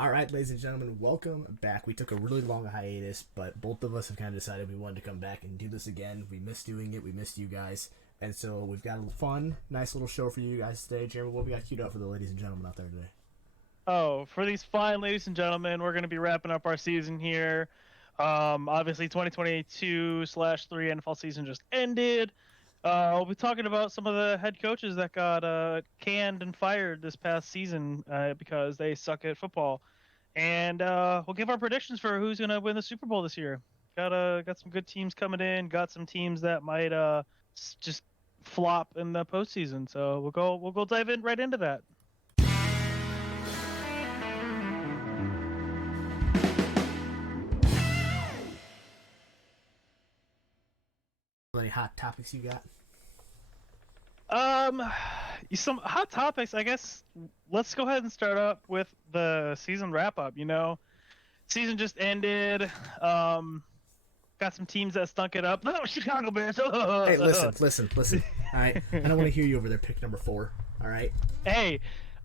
All right, ladies and gentlemen, welcome back. We took a really long hiatus, but both of us have kind of decided we wanted to come back and do this again. We missed doing it. We missed you guys. And so we've got a fun, nice little show for you guys today. Jeremy, what we got queued up for the ladies and gentlemen out there today? Oh, for these fine ladies and gentlemen, we're going to be wrapping up our season here. Obviously, 2022/3 NFL season just ended. We'll be talking about some of the head coaches that got canned and fired this past season because they suck at football, and we'll give our predictions for who's going to win the Super Bowl this year. Got some good teams coming in. Got some teams that might just flop in the postseason. So we'll go dive in right into that. Any hot topics you got? Um, some hot topics, I guess. Let's go ahead and start up with the season wrap up. Season just ended. Got some teams that stunk it up. No, Chicago Bears. Hey, listen. All right, I don't want to hear you over there. Pick number 4. All right. Hey,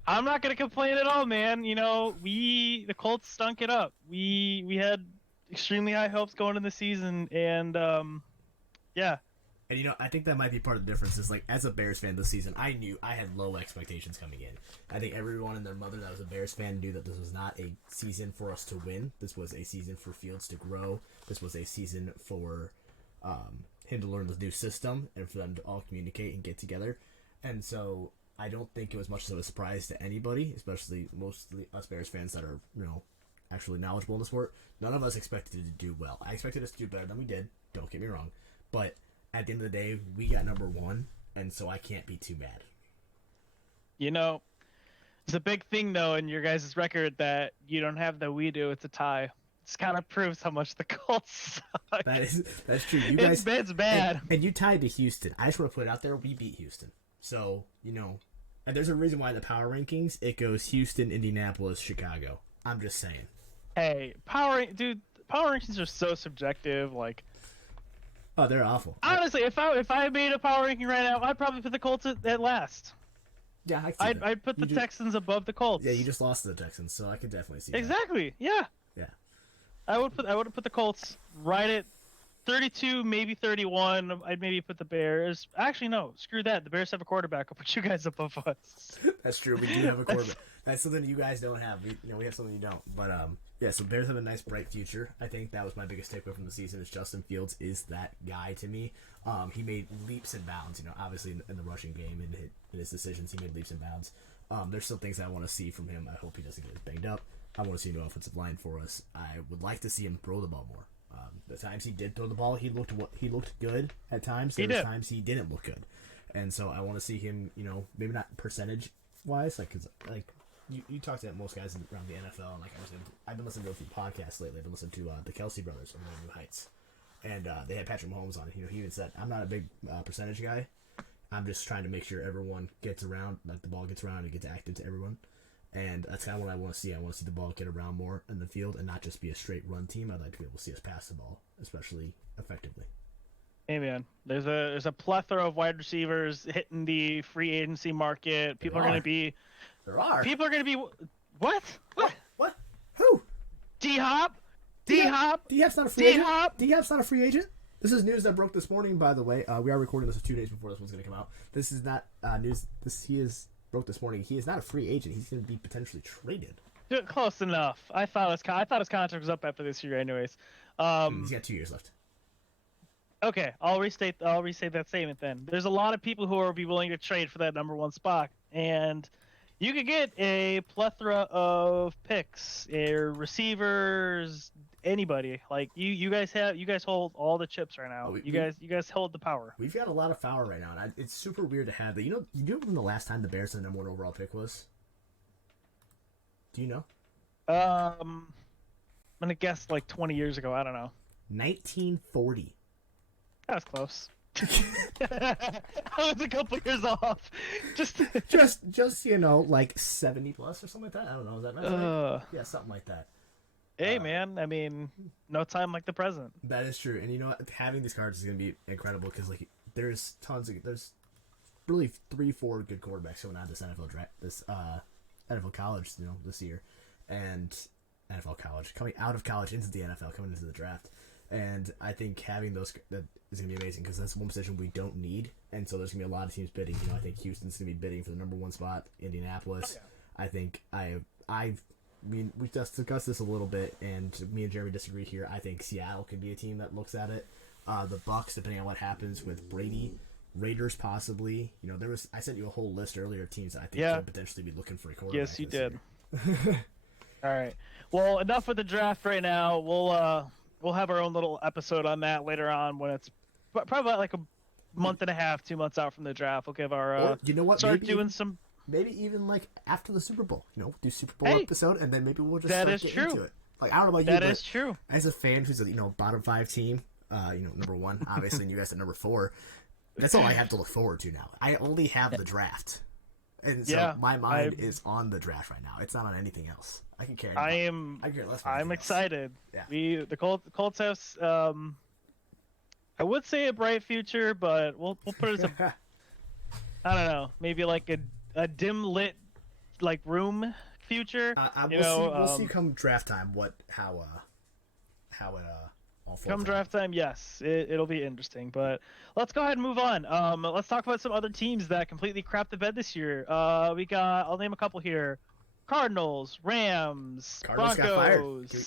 I'm not gonna complain at all, man. The Colts stunk it up. We had extremely high hopes going into the season, and yeah. And I think that might be part of the difference is, like, as a Bears fan this season, I knew I had low expectations coming in. I think everyone and their mother that was a Bears fan knew that this was not a season for us to win. This was a season for Fields to grow. This was a season for him to learn the new system and for them to all communicate and get together. And so I don't think it was much of a surprise to anybody, especially mostly us Bears fans that are, actually knowledgeable in the sport. None of us expected to do well. I expected us to do better than we did. Don't get me wrong. But at the end of the day, we got number 1, and so I can't be too mad. It's a big thing, though, in your guys' record that you don't have that we do. It's a tie. This kind of proves how much the Colts suck. That's true. You guys, it's bad. And you tied to Houston. I just want to put it out there. We beat Houston. So, and there's a reason why in the power rankings, it goes Houston, Indianapolis, Chicago. I'm just saying. Hey, power rankings are so subjective. Like, oh, they're awful. Honestly, if I made a power ranking right now, I'd probably put the Colts at last. Yeah, I'd put the Texans above the Colts. Yeah, you just lost to the Texans, so I could definitely see exactly. That. Yeah. I would have put the Colts right at 32, maybe 31. I'd maybe put the Bears. Actually, no. Screw that. The Bears have a quarterback. I'll put you guys above us. That's true. We do have a quarterback. That's something you guys don't have. We have something you don't. But yeah. So Bears have a nice bright future. I think that was my biggest takeaway from the season. Is Justin Fields is that guy to me. He made leaps and bounds. Obviously in the rushing game and in his decisions, he made leaps and bounds. There's some things I want to see from him. I hope he doesn't get banged up. I want to see a new offensive line for us. I would like to see him throw the ball more. The times he did throw the ball, he looked good at times. There were times he didn't look good, and so I want to see him. Maybe not percentage wise, because you talk to most guys around the NFL, and I've been listening to a few podcasts lately. I've been listening to the Kelsey brothers on New Heights, and they had Patrick Mahomes on it. He even said, "I'm not a big percentage guy. I'm just trying to make sure everyone gets around, like the ball gets around and gets active to everyone." And that's kind of what I want to see. I want to see the ball get around more in the field and not just be a straight run team. I'd like to be able to see us pass the ball, especially effectively. Hey man, there's a plethora of wide receivers hitting the free agency market. People are going to be. There are. People are going to be. What? What? Who? D-Hop. D-Hop's not a free agent. D-Hop's not a free agent. This is news that broke this morning, by the way. We are recording this 2 days before this one's going to come out. This is not news. Broke this morning. He is not a free agent. He's going to be potentially traded. Close enough. I thought his contract was up after this year, anyways. He's got 2 years left. Okay, I'll restate that statement then. There's a lot of people who will be willing to trade for that number 1 spot, and you could get a plethora of picks, receivers, anybody. Like you guys hold all the chips right now. You guys hold the power. We've got a lot of power right now, and it's super weird to have that. You know when the last time the Bears had the number 1 overall pick was? Do you know? I'm gonna guess like 20 years ago. I don't know. 1940. That was close. I was a couple years off. Just like 70 plus or something like that. I don't know. Is that right? Yeah, something like that. Hey man, I mean, no time like the present. That is true, and having these cards is going to be incredible because there's really 3-4 good quarterbacks coming out of this NFL draft, this NFL college, this year, and NFL college, coming out of college into the NFL, coming into the draft. And I think having those that is going to be amazing because that's one position we don't need. And so there's going to be a lot of teams bidding. I think Houston's going to be bidding for the number 1 spot. Indianapolis. Oh, yeah. I think I mean, we just discussed this a little bit, and me and Jeremy disagree here. I think Seattle could be a team that looks at it. The Bucks, depending on what happens with Brady. Raiders, possibly. I sent you a whole list earlier of teams that I think could potentially be looking for a quarterback. Yes, you did. All right. Well, enough with the draft right now. We'll have our own little episode on that later on when it's probably about like a month and a half, 2 months out from the draft. We'll give our or, you know what? Start doing some. Maybe even like after the Super Bowl, do Super Bowl episode, and then maybe we'll just that start is getting true. into it. Like I don't know about you, but is true. As a fan who's a bottom 5 team, number 1, obviously, and you guys at number 4. That's all I have to look forward to now. I only have the draft, and so my mind is on the draft right now. It's not on anything else. I can care. I'm excited. Yeah. The Colts have I would say a bright future, but we'll put it as a I don't know, maybe like a dim lit like room future. We'll see come draft time how it all come draft time. Yes, it'll be interesting. But let's go ahead and move on. Let's talk about some other teams that completely crapped the bed this year. I'll name a couple here. Cardinals, Rams, Broncos. Got fired.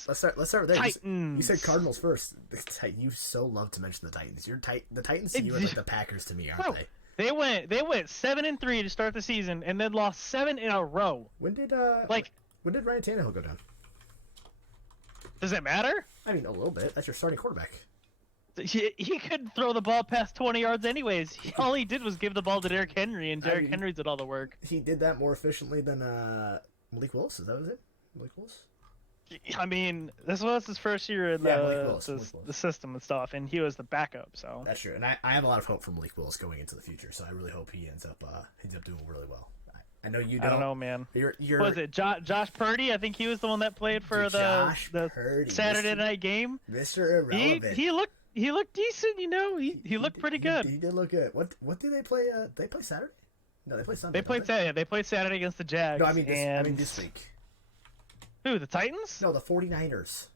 Let's start with there. Titans. You said Cardinals first. You so love to mention the Titans. The Titans to you are like the Packers to me, aren't they? They went 7-3 to start the season, and then lost 7 in a row. When did Ryan Tannehill go down? Does it matter? I mean, a little bit. That's your starting quarterback. He could throw the ball past 20 yards anyways. All he did was give the ball to Derrick Henry, and Derrick Henry did all the work. He did that more efficiently than Malik Willis. Is that what it? Malik Willis? I mean, this was his first year in the system and stuff, and he was the backup. So that's true, and I have a lot of hope for Malik Willis going into the future. So I really hope he ends up doing really well. I know you don't. I don't know, man. You're what was it Josh Purdy? I think he was the one that played for the Purdy, Saturday night game. Mr. Irrelevant. He looked decent, He looked pretty good. He did look good. What do they play? They play Saturday? No, they play Sunday. They played Saturday against the Jags. No, I mean this week. Who, the Titans? No, the 49ers.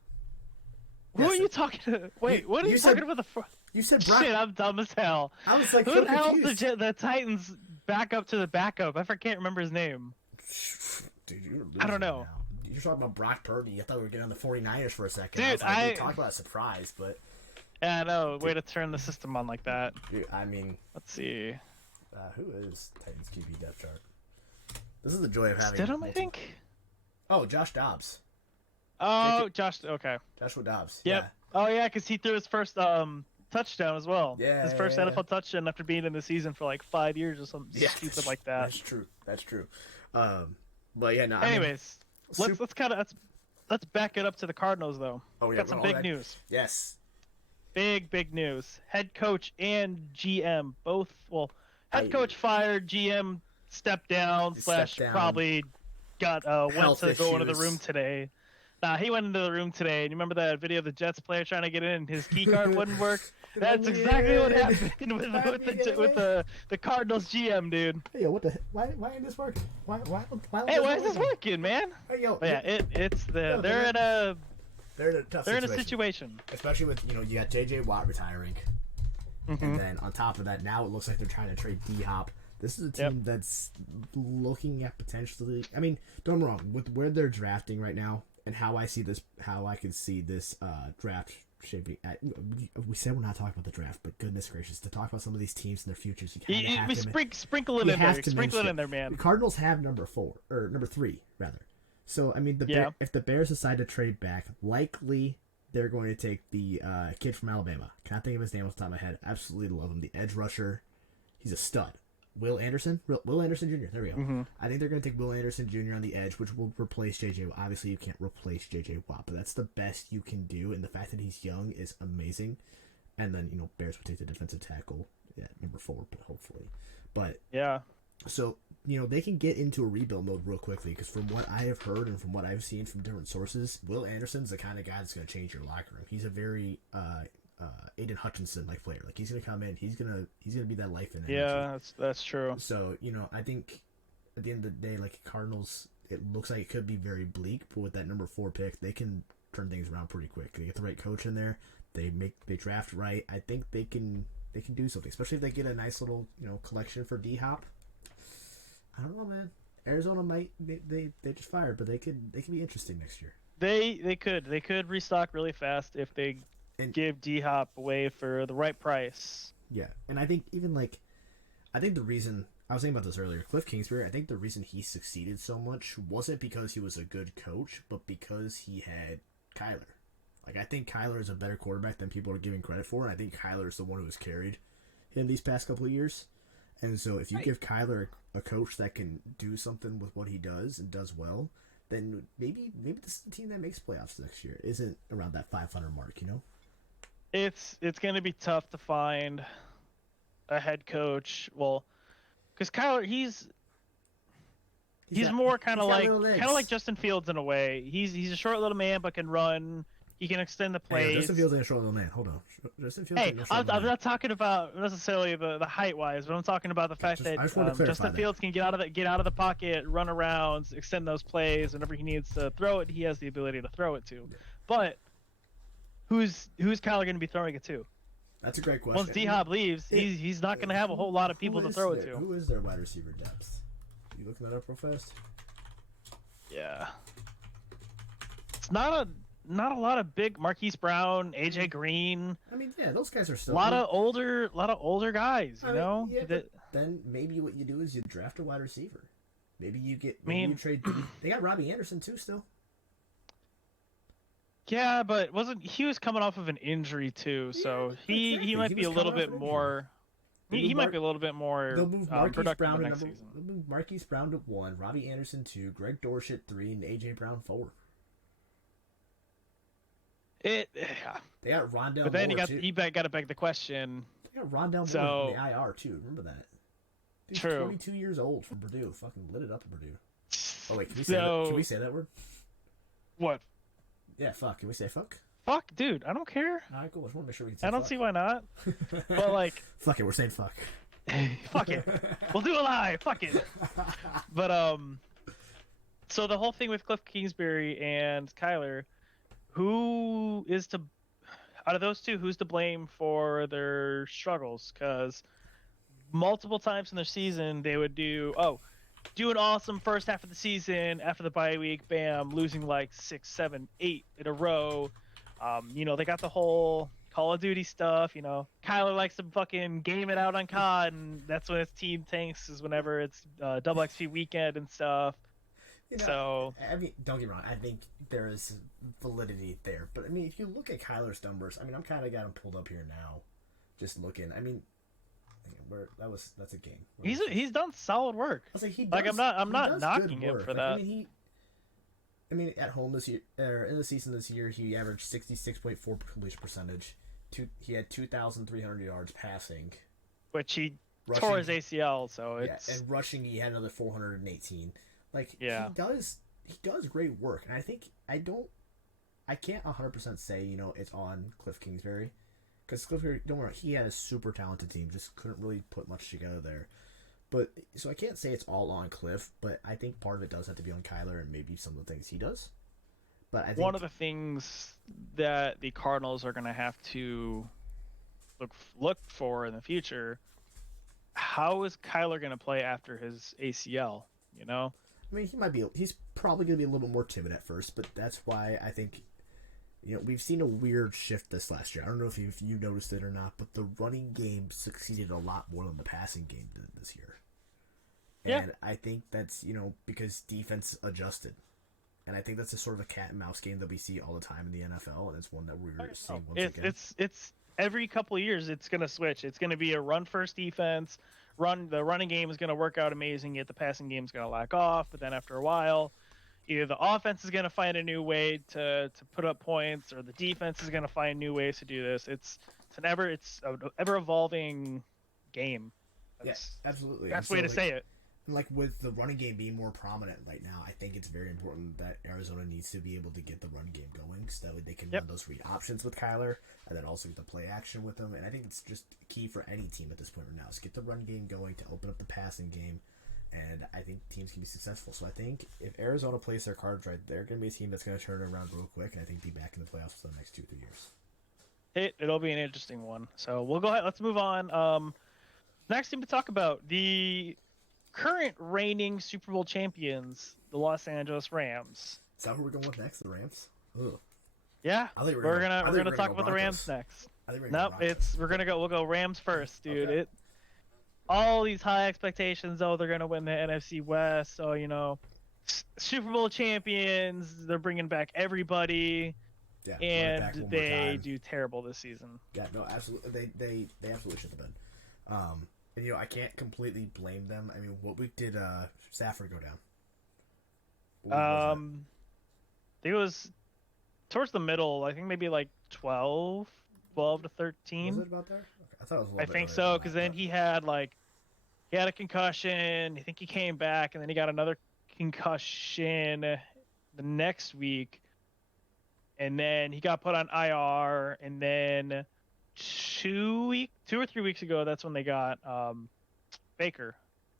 Who are you talking to? Wait, what are you talking about? You said Brock. Shit, I'm dumb as hell. I was like, who the hell is the Titans backup to the backup? I can't remember his name. Dude, you're losing I don't know. Now. You're talking about Brock Purdy. I thought we were getting on the 49ers for a second. Dude, we talked about a surprise, but... Yeah, I know. Way to turn the system on like that. Dude, I mean... Let's see. Who is Titans QB depth chart? This is the joy of having... Stidham, I think? Oh, Josh Dobbs. Oh, Josh... Okay. Joshua Dobbs. Yep. Yeah. Oh, yeah, because he threw his first touchdown as well. Yeah. His first NFL touchdown after being in the season for like 5 years or something stupid like that. That's true. But yeah, no. Anyways, let's back it up to the Cardinals though. Oh yeah. Got some big news. Yes. Big news. Head coach and GM both. Well, head coach fired. GM stepped down. Probably got went to go into the room today. He went into the room today, and you remember that video of the Jets player trying to get in, and his key card wouldn't work? That's exactly what happened with the Cardinals GM, dude. Hey, yo, what the? Why ain't this working? Why is this working, man? Hey, yo, they're in a tough situation. Especially with you got JJ Watt retiring, and then on top of that, now it looks like they're trying to trade D-Hop. This is a team that's looking at potentially. I mean, don't get me wrong, with where they're drafting right now. And how I can see this draft shaping. We said we're not talking about the draft, but goodness gracious, to talk about some of these teams and their futures, sprinkle it in there. Sprinkle it in there, man. The Cardinals have number 3 rather. So I mean, if the Bears decide to trade back, likely they're going to take the kid from Alabama. Can't think of his name off the top of my head. Absolutely love him. The edge rusher. He's a stud. Will Anderson Jr. There we go. Mm-hmm. I think they're going to take Will Anderson Jr. on the edge, which will replace JJ. Obviously, you can't replace JJ Watt, but that's the best you can do. And the fact that he's young is amazing. And then Bears would take the defensive tackle at number 4, but hopefully. But yeah. So they can get into a rebuild mode real quickly because from what I have heard and from what I've seen from different sources, Will Anderson's the kind of guy that's going to change your locker room. He's a very Aiden Hutchinson like player. Like he's gonna come in, he's gonna be that life in energy. Yeah, that's true. So I think at the end of the day, like Cardinals, it looks like it could be very bleak, but with that number 4 pick, they can turn things around pretty quick. They get the right coach in there. They draft right. I think they can do something, especially if they get a nice little collection for D-Hop. I don't know, man. Arizona might they just fired, but they could be interesting next year. They could restock really fast if they give D-Hop away for the right price. Yeah, and I think even I think the reason I was thinking about this earlier, Cliff Kingsbury, I think the reason he succeeded so much wasn't because he was a good coach, but because he had Kyler. I think Kyler is a better quarterback than people are giving credit for, and I think Kyler is the one who has carried him these past couple of years. And so if you give Kyler a coach that can do something with what he does and does well, then maybe this is the team that makes playoffs next year. Isn't around that 500 mark, It's going to be tough to find a head coach. Well, because Kyler, he's more kind of like Justin Fields in a way. He's a short little man but can run. He can extend the plays. Hey, Justin Fields ain't a short little man. Hold on. Justin Fields ain't a short little I'm not talking about necessarily the height wise, but I'm talking about the fact that Justin Fields can get out of the pocket, run around, extend those plays whenever he needs to throw it. He has the ability to throw it to. But who's Kyler going to be throwing it to? That's a great question. Once D-Hop leaves, he's not going to have a whole lot of people to throw it to. Who is their wide receiver depth? You looking that up real fast? Yeah. It's not a lot of big Marquise Brown, AJ Green. I mean, yeah, those guys are still a lot of older guys, you know? Yeah, but then maybe what you do is you draft a wide receiver. Maybe you you trade. They got Robbie Anderson too still. Yeah, but he was coming off of an injury too, so he might be a little bit more. He might be a little bit more productive next season. They'll move Marquise Brown to 1, Robbie Anderson 2, Greg Dortch at 3, and AJ Brown 4. They got Rondell. But then Moore, you got to beg the question. They got Rondell Moore in the IR too. Remember that? He's True. 22 years old from Purdue. Fucking lit it up at Purdue. Oh wait, can we say that word? What? Yeah, fuck. Can we say fuck? Fuck, dude. I don't care. All right, cool. I just want to make sure we can say I don't see why not. But fuck it. We're saying fuck. Fuck it. We'll do it live. Fuck it. But so the whole thing with Cliff Kingsbury and Kyler, out of those two, who's to blame for their struggles? Because multiple times in their season, they would do an awesome first half of the season. After the bye week, bam, losing 6, 7, 8 in a row. They got the whole Call of Duty stuff. Kyler likes to fucking game it out on COD, and that's when his team tanks, is whenever it's double XP weekend and stuff. So I mean, don't get me wrong. I think there is validity there, but I mean, if you look at Kyler's numbers, I mean, I'm kind of got him pulled up here now, just looking. I mean, that's a game. He's done solid work. I was like, I'm not knocking him for that. I mean, at home this year, or in the season this year, he averaged 66.4 completion percentage. He had 2,300 yards passing, which he tore his ACL. So it's and rushing, he had another 418. He does great work, and I think I can't 100% say it's on Cliff Kingsbury, because Cliff Kingsbury, don't worry, he had a super talented team, just couldn't really put much together there. But so I can't say it's all on Cliff, but I think part of it does have to be on Kyler and maybe some of the things he does. But I think one of the things that the Cardinals are going to have to look for in the future, how is Kyler going to play after his ACL? I mean, he's probably going to be a little bit more timid at first, but that's why I think, we've seen a weird shift this last year. I don't know if you noticed it or not, but the running game succeeded a lot more than the passing game did this year. And yeah. I think that's, because defense adjusted. And I think that's a sort of a cat and mouse game that we see all the time in the NFL, and it's one that we're seeing once again. It's every couple of years it's going to switch. It's going to be a run-first defense. The running game is going to work out amazing, yet the passing game is going to lack off. But then after a while, either the offense is going to find a new way to put up points, or the defense is going to find new ways to do this. It's an ever evolving game. Yes, absolutely. That's the way to say it. With the running game being more prominent right now, I think it's very important that Arizona needs to be able to get the run game going, so that they can run those read options with Kyler, and then also get the play action with him. And I think it's just key for any team at this point right now is get the run game going to open up the passing game, and I think teams can be successful. So I think if Arizona plays their cards right, they're going to be a team that's going to turn it around real quick, and I think be back in the playoffs for the next 2-3 years. It'll be an interesting one. So we'll go ahead. Let's move on. Next team to talk about, the current reigning Super Bowl champions, the Los Angeles Rams. Is that who we're going with next? The Rams? Ugh. Yeah, I think we're gonna talk about the Rams next. Nope, we'll go Rams first, dude. Okay. All these high expectations. Oh, they're gonna win the NFC West. So Super Bowl champions. They're bringing back everybody. Yeah, and they do terrible this season. Yeah, no, absolutely. They absolutely should have been. And I can't completely blame them. I mean, what week did Stafford go down? I think it was towards the middle. I think maybe like 12 to 13. Was it about there? Okay. I thought it was a little I bit think earlier so, than because that, then but... he had a concussion. I think he came back, and then he got another concussion the next week, and then he got put on IR, and then 2 or 3 weeks ago, that's when they got Baker.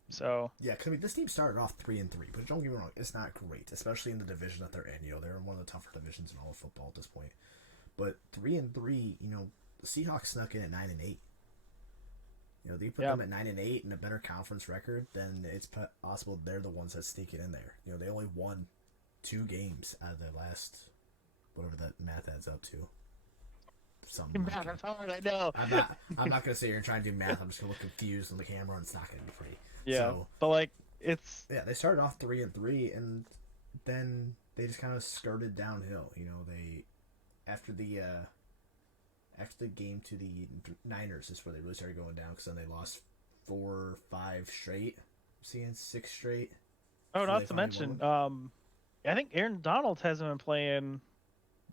So yeah, because this team started off 3-3, but don't get me wrong, it's not great, especially in the division that they're in. They're in one of the tougher divisions in all of football at this point. But 3-3, the Seahawks snuck in at 9-8. They put them at 9-8 and a better conference record, then it's possible they're the ones that sneak it in there. They only won 2 games out of the last, whatever that math adds up to. Math, that's hard, I know. I'm not gonna sit here and try and do math. I'm just gonna look confused on the camera, and it's not gonna be pretty. Yeah, so, but they started off 3-3, and then they just kind of skirted downhill. They after the game to the Niners is where they really started going down, because then they lost 4 or 5 straight, seeing 6 straight. Oh, not to mention, I think Aaron Donald hasn't been playing.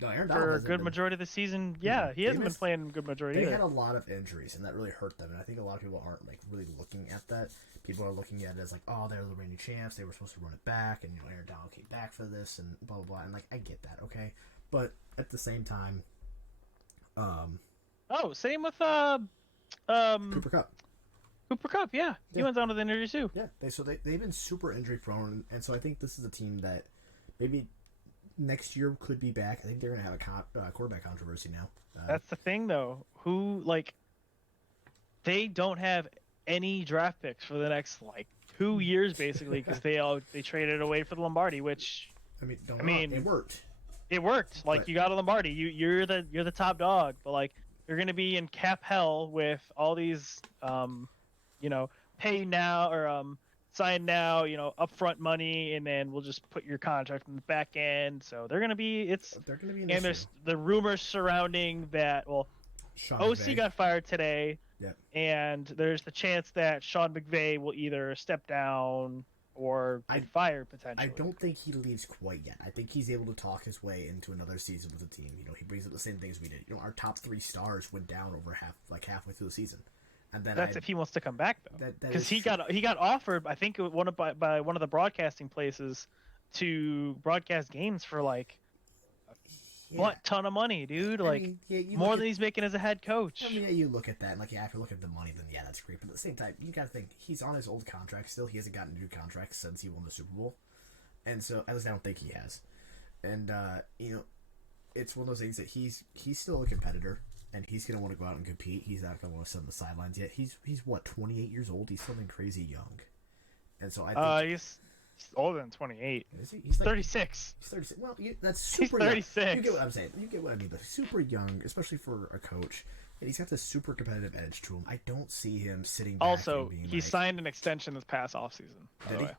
No, Aaron Donald for a good majority of the season. Yeah, he hasn't been playing a good majority. They had a lot of injuries, and that really hurt them. And I think a lot of people aren't really looking at that. People are looking at it as oh, they're the reigning champs. They were supposed to run it back, and Aaron Donald came back for this, and blah blah blah. And I get that, okay, but at the same time, same with Cooper Kupp. Cooper Kupp, yeah, he went down to the injury too. Yeah, they've been super injury prone, and so I think this is a team that maybe next year could be back. I think they're gonna have a quarterback controversy now. That's the thing, though. They don't have any draft picks for the next 2 years, basically, because they traded away for the Lombardi, which it worked. It worked. You got a Lombardi. You're the top dog, but you're gonna be in cap hell with all these pay now or sign now, upfront money, and then we'll just put your contract in the back end. So they're gonna be an and there's the rumors surrounding that. Well, Shawn OC McVay got fired today. Yep. And there's the chance that Shawn McVay will either step down or get fired potentially. I don't think he leaves quite yet. I think he's able to talk his way into another season with the team. He brings up the same things we did. Our top 3 stars went down over halfway through the season. And then that's if he wants to come back, though, because he got offered, I think, by one of the broadcasting places to broadcast games for what ton of money, dude? More than he's making as a head coach. You look at that, and if you look at the money, then yeah, that's great. But at the same time, you gotta think he's on his old contract still. He hasn't gotten a new contract since he won the Super Bowl, and so at least I don't think he has. And it's one of those things that he's still a competitor. And he's going to want to go out and compete. He's not going to want to sit on the sidelines yet. He's what, 28 years old? He's something crazy young. And so I think... he's older than 28. Is he? He's 36. He's 36. Well, that's super He's 36. young. You get what I'm saying. You get what I mean. But super young, especially for a coach. And he's got this super competitive edge to him. I don't see him sitting back also, and being he signed an extension this past offseason. Did he? Okay.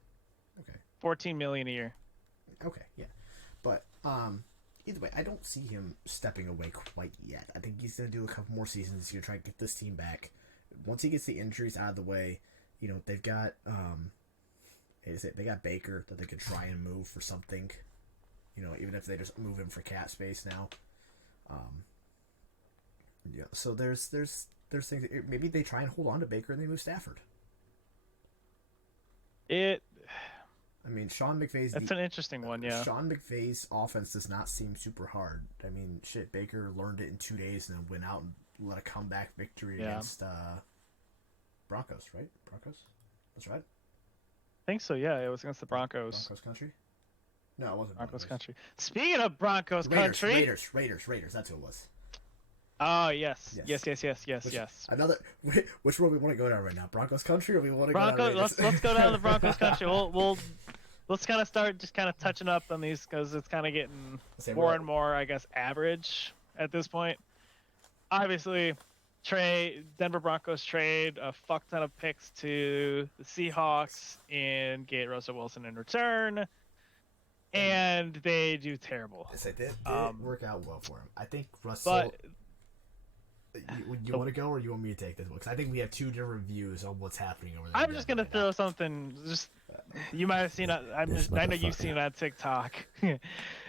Okay. $14 million a year. Okay, yeah. But, either way, I don't see him stepping away quite yet. I think he's going to do a couple more seasons. He's going to try to get this team back. Once he gets the injuries out of the way, they've got they got Baker that they could try and move for something. Even if they just move him for cap space now. Yeah. So there's things that maybe they try and hold on to Baker and they move Stafford. Shawn McVay's... That's an interesting one, yeah. Shawn McVay's offense does not seem super hard. Baker learned it in 2 days and then went out and let a comeback victory against Broncos, right? Broncos? That's right. think so. Yeah, it was against the Broncos. Broncos country? No, it wasn't Broncos country. Speaking of Broncos country, Raiders. That's who it was. Oh yes. Another. Which one we want to go down right now? Broncos country, or we want to go down Broncos? Let's go down the Broncos country. Let's kind of start just kind of touching up on these because it's kind of getting more and more, I guess, average at this point. Obviously, Denver Broncos trade a fuck ton of picks to the Seahawks and get Russell Wilson in return, and they do terrible. Yes, it did work out well for him. I think Russell. You want to go, or you want me to take this one? Because I think we have two different views on what's happening over there. I'm just gonna throw something. Just you might have seen it. I know you've seen it on TikTok.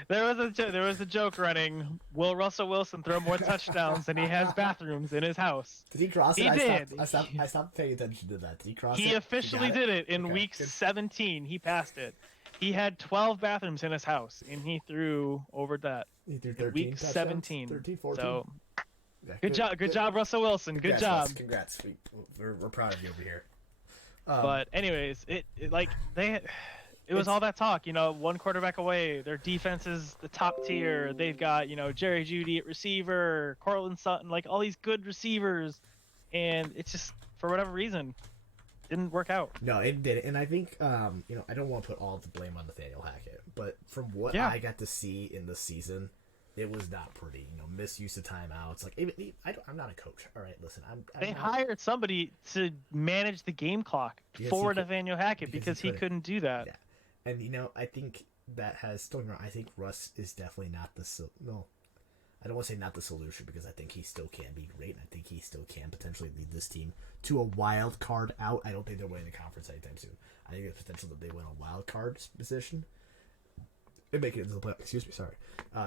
There was a joke running. Will Russell Wilson throw more touchdowns than he has bathrooms in his house? Did he cross it? He did. I stopped paying attention to that. Did he cross it? He officially did it in week 17. He passed it. He had 12 bathrooms in his house, and he threw over that. He threw 13 week 17. 13, 14. So. Yeah, good job, Russell Wilson. Good job. Congrats. We're proud of you over here. But anyways, it was all that talk. One quarterback away. Their defense is the top tier. They've got Jerry Jeudy at receiver, Cortland Sutton, like all these good receivers, and it's just for whatever reason didn't work out. No, it didn't. And I think I don't want to put all the blame on Nathaniel Hackett, but from what I got to see in the season. It was not pretty, misuse of timeouts. Like, I'm not a coach. All right, listen, They hired somebody to manage the game clock for Nathaniel Hackett because he couldn't do that. Yeah, and I think that has. Don't get me wrong. I think Russ is definitely not no. I don't want to say not the solution because I think he still can be great, and I think he still can potentially lead this team to a wild card out. I don't think they're winning the conference anytime soon. I think there's potential that they win a wild card position. And make it into the playoffs.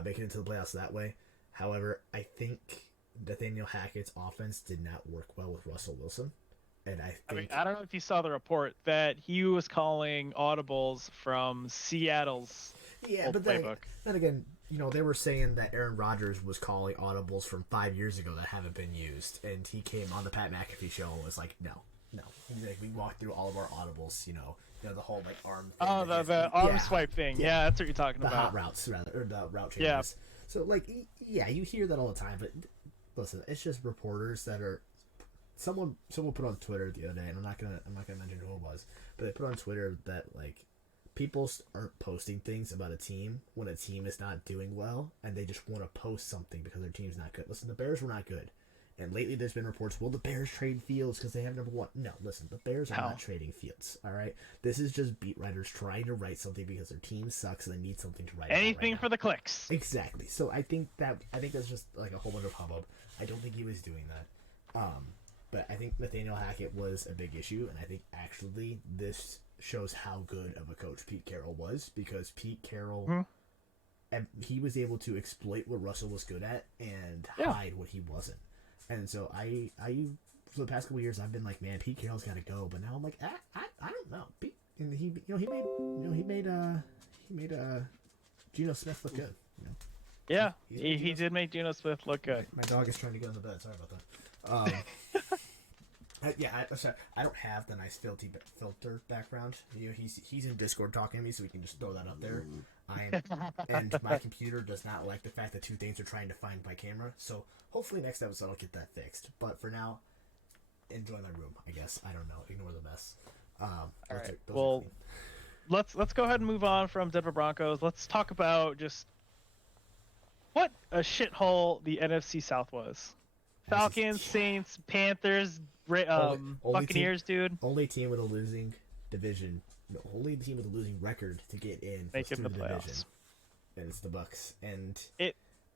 Make it into the playoffs that way. However, I think Nathaniel Hackett's offense did not work well with Russell Wilson, and I don't know if you saw the report that he was calling audibles from Seattle's old playbook. Then again, they were saying that Aaron Rodgers was calling audibles from 5 years ago that haven't been used, and he came on the Pat McAfee show and was like, no. He's like, we walked through all of our audibles, the whole arm thing. Oh, the arm swipe thing. Yeah, that's what you're talking about. The hot routes, rather, or the route changes. Yeah. So, you hear that all the time, but listen, it's just reporters that are. Someone put on Twitter the other day, and I'm not gonna mention who it was, but they put on Twitter that people aren't posting things about a team when a team is not doing well, and they just want to post something because their team's not good. Listen, the Bears were not good. And lately there's been reports, the Bears trade Fields because they have number one. No, listen, the Bears are not trading Fields, all right? This is just beat writers trying to write something because their team sucks and they need something to write anything for the clicks. Exactly. So I think that's just a whole bunch of hubbub. I don't think he was doing that. But I think Nathaniel Hackett was a big issue, and I think actually this shows how good of a coach Pete Carroll was because Pete Carroll he was able to exploit what Russell was good at and hide what he wasn't. And so I for the past couple of years I've been like, man, Pete Carroll's got to go. But now I'm like, I don't know. Pete, and he made Geno Smith look good. Yeah, he did make Geno Smith look good. My dog is trying to get on the bed. Sorry about that. I don't have the nice filter background. He's in Discord talking to me, so we can just throw that up there. And my computer does not like the fact that two things are trying to find my camera. So hopefully next episode I'll get that fixed. But for now, enjoy my room. I guess I don't know. Ignore the mess. All right. Well, let's go ahead and move on from Denver Broncos. Let's talk about just what a shithole the NFC South was. Falcons, Saints, Panthers, Buccaneers, dude. Only team with a losing division. No, only team with a losing record to get in through the division. And it's the Bucks. And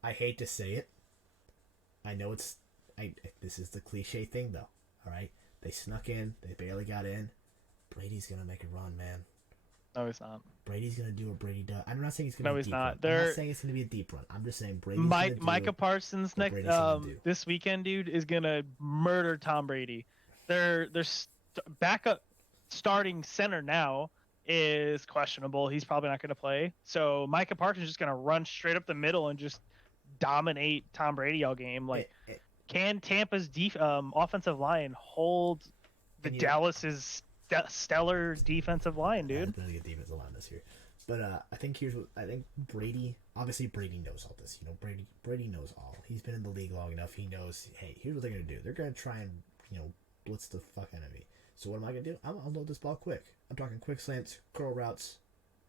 I hate to say it. I know this is the cliche thing though. All right, they snuck in. They barely got in. Brady's gonna make a run, man. No, he's not. Brady's gonna do what Brady does. I'm not saying it's gonna be a deep run. I'm not saying it's gonna be a deep run. I'm just saying Brady's gonna do Micah Parsons this weekend, dude, is gonna murder Tom Brady. Their backup starting center now is questionable. He's probably not gonna play. So Micah Parsons is just gonna run straight up the middle and just dominate Tom Brady all game. Can Tampa's offensive line hold the Dallas's stellar defensive line, Yeah, dude. really good defensive line this year. But I think here's what I think. Brady, obviously Brady knows all this. You know, Brady knows all. He's been in the league long enough. He knows. Hey, here's what they're gonna do. They're gonna try and blitz the fuck out of me. So what am I gonna do? I'm gonna unload this ball quick. I'm talking quick slants, curl routes,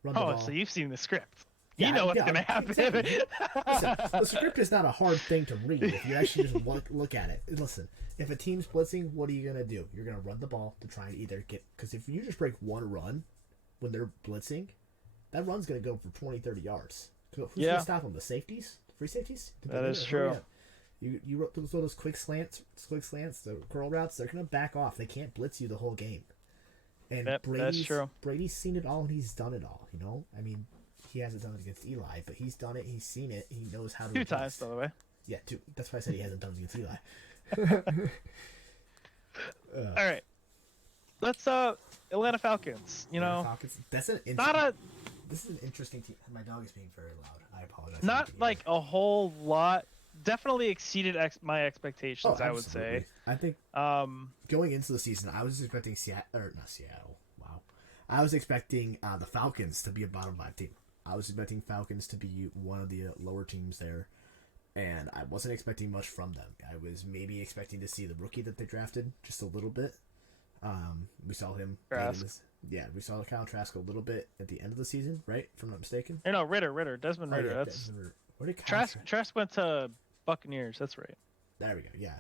run the Oh, ball. so you've seen the script. Yeah, You know what's gonna happen. Exactly. Listen, the script is not a hard thing to read if you actually just look at it. Listen, if a team's blitzing, what are you gonna do? You're gonna run the ball to try and either get, because if you just break one run when they're blitzing, that run's gonna go for 20, 30 yards. Who's gonna stop them? The safeties, free safeties. That is true. You throw those quick slants, the curl routes. They're gonna back off. They can't blitz you the whole game. And that's true. Brady's seen it all and he's done it all. You know, I mean. He hasn't done it against Eli, but he's done it. He's seen it. He knows how to. 2 times, by the way. Yeah, 2. That's why I said he hasn't done it against Eli. All right, let's Atlanta Falcons. You know, Falcons. That's an This is an interesting team. My dog is being very loud. I apologize. Not like a whole lot. Definitely exceeded my expectations. Oh, I would say. I think going into the season, I was expecting Seattle. Wow, I was expecting the Falcons to be a bottom 5 team. I was expecting Falcons to be one of the lower teams there, and I wasn't expecting much from them. I was maybe expecting to see the rookie that they drafted just a little bit. We saw him. We saw Kyle Trask a little bit at the end of the season, right? If I'm not mistaken. No, Desmond Ritter. That's where did Trask went to Buccaneers. That's right. There we go. Yeah.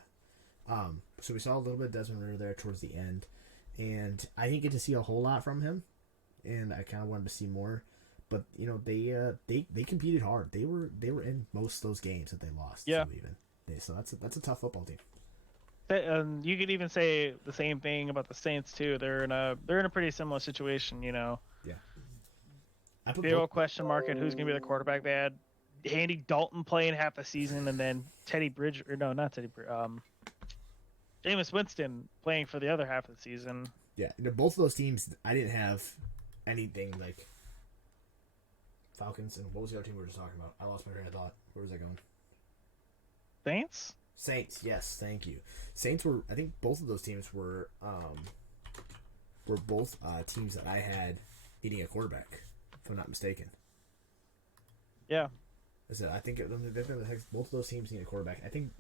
So we saw a little bit of Desmond Ritter there towards the end, and I didn't get to see a whole lot from him, and I kind of wanted to see more. But they competed hard. They were in most of those games that they lost. Yeah. So that's a tough football team. And you could even say the same thing about the Saints too. They're in a pretty similar situation. You know. Yeah. Big old question mark at who's gonna be the quarterback. They had Andy Dalton playing half the season, and then Jameis Winston playing for the other half of the season. Yeah, both of those teams, I didn't have anything like. Falcons, and what was the other team we were just talking about? I lost my train of thought. Where was I going? Saints, yes, thank you. Saints were, I think both of those teams were both teams that I had needing a quarterback, if I'm not mistaken. Yeah. I think both of those teams need a quarterback. I think,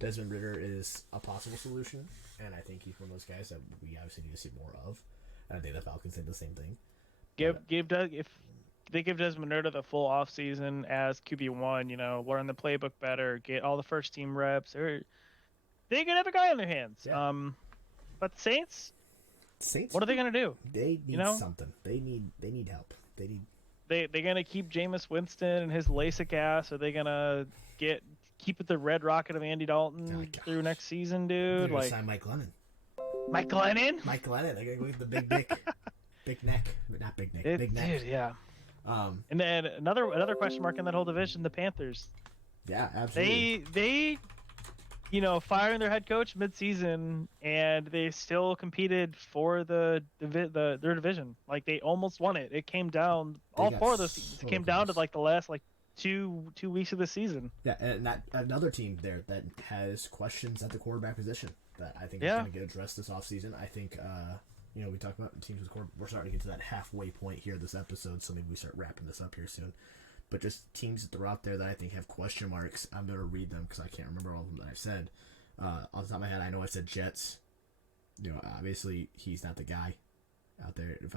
Desmond Ritter is a possible solution, and I think he's one of those guys that we obviously need to see more of. And I think the Falcons did the same thing. If they give Desmond Ritter the full offseason as QB1, learn the playbook better, get all the first team reps, they could have a guy on their hands. Yeah. But the Saints, what are they gonna do? They need something. They need help. They're gonna keep Jameis Winston and his LASIK ass? Are they gonna keep it the red rocket of Andy Dalton through next season, dude? They're gonna sign Mike Glennon. Mike Glennon? Mike Glennon. They're gonna go with the big dick, big neck, but not big neck, big neck. Dude, yeah. And then another question mark in that whole division, the Panthers. Yeah, absolutely. They firing their head coach mid-season, and they still competed for their division. Like, they almost won it. It came down all 4 of those teams. It came down to like the last two weeks of the season. Yeah, and another team there that has questions at the quarterback position that I think is going to get addressed this offseason. I think we talk about teams with quarterback. We're starting to get to that halfway point here this episode, so maybe we start wrapping this up here soon. But just teams that are out there that I think have question marks. I'm going to read them because I can't remember all of them that I've said. Off the top of my head, I know I said Jets. Obviously he's not the guy out there. If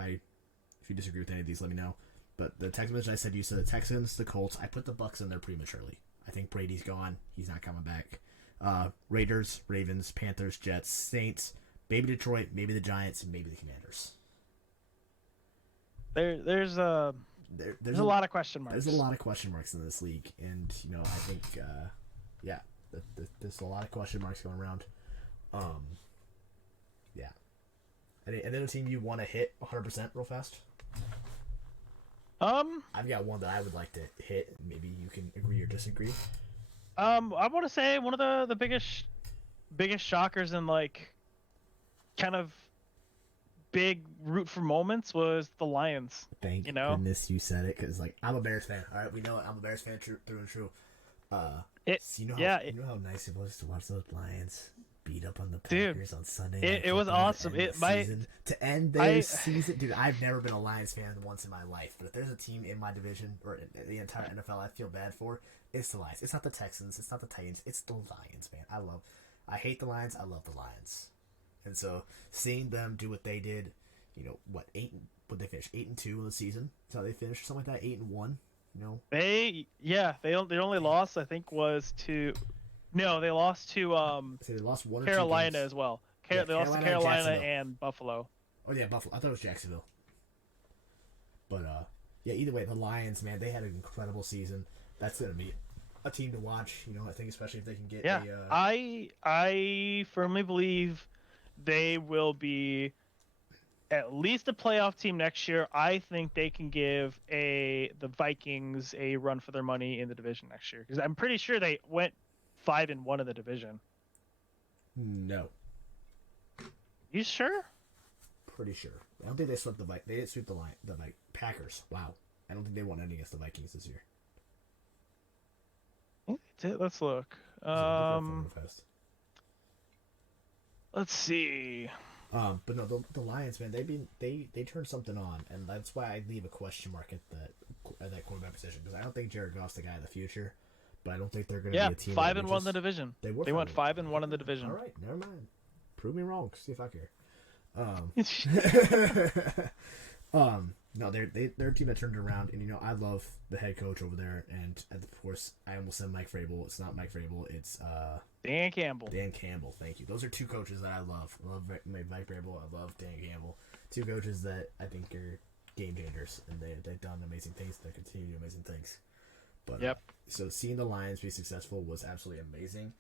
you disagree with any of these, let me know. But the Texans, I said, you said the Texans, the Colts. I put the Bucks in there prematurely. I think Brady's gone. He's not coming back. Raiders, Ravens, Panthers, Jets, Saints, maybe Detroit, maybe the Giants, and maybe the Commanders. There's a lot of question marks. There's a lot of question marks in this league, and I think there's a lot of question marks going around. Yeah. And then a team you want to hit 100% real fast? I've got one that I would like to hit. Maybe you can agree or disagree. I want to say one of the biggest shockers and kind of big root for moments was the Lions. Thank goodness you said it, because I'm a Bears fan. All right, we know it. I'm a Bears fan through and through. So you know how nice it was to watch those Lions beat up on the Dude, Packers on Sunday night it was football awesome. To end It the might season, to end their season, dude. I've never been a Lions fan once in my life, but if there's a team in my division or in the entire NFL I feel bad for, it's the Lions. It's not the Texans. It's not the Titans. It's the Lions, man. I hate the Lions. I love the Lions, and so seeing them do what they did, you know what, would they finish 8-2 in the season? That's how they finished, something like that, 8-1. You know, they only loss I think was to they lost to so they lost one or two Carolina games. as well. Yeah, They lost to Carolina and Buffalo. Oh yeah, Buffalo. I thought it was Jacksonville. But yeah. Either way, the Lions, man, they had an incredible season. That's gonna be a team to watch. You know, I think especially if they can get. Yeah, I firmly believe they will be at least a playoff team next year. I think they can give the Vikings a run for their money in the division next year, because I'm pretty sure they went 5-1 in the division. No. You sure? Pretty sure. I don't think they swept They didn't sweep the Packers. Wow. I don't think they won any against the Vikings this year. Let's look. Let's see. But no, the Lions, man, they turned something on, and that's why I leave a question mark at that quarterback position, because I don't think Jared Goff's the guy of the future, but I don't think they're going to be a team. 5-1 in the division. They went 5-1 in the All division. right, never mind. Prove me wrong. See if I care. No, they're a team that turned it around, and you know I love the head coach over there, and of course I almost said Mike Vrabel. It's not Mike Vrabel. It's Dan Campbell. Dan Campbell, thank you. Those are two coaches that I love. I love Mike Vrabel. I love Dan Campbell. Two coaches that I think are game changers, and they've done amazing things. They continue to do amazing things. But yep. So seeing the Lions be successful was absolutely amazing,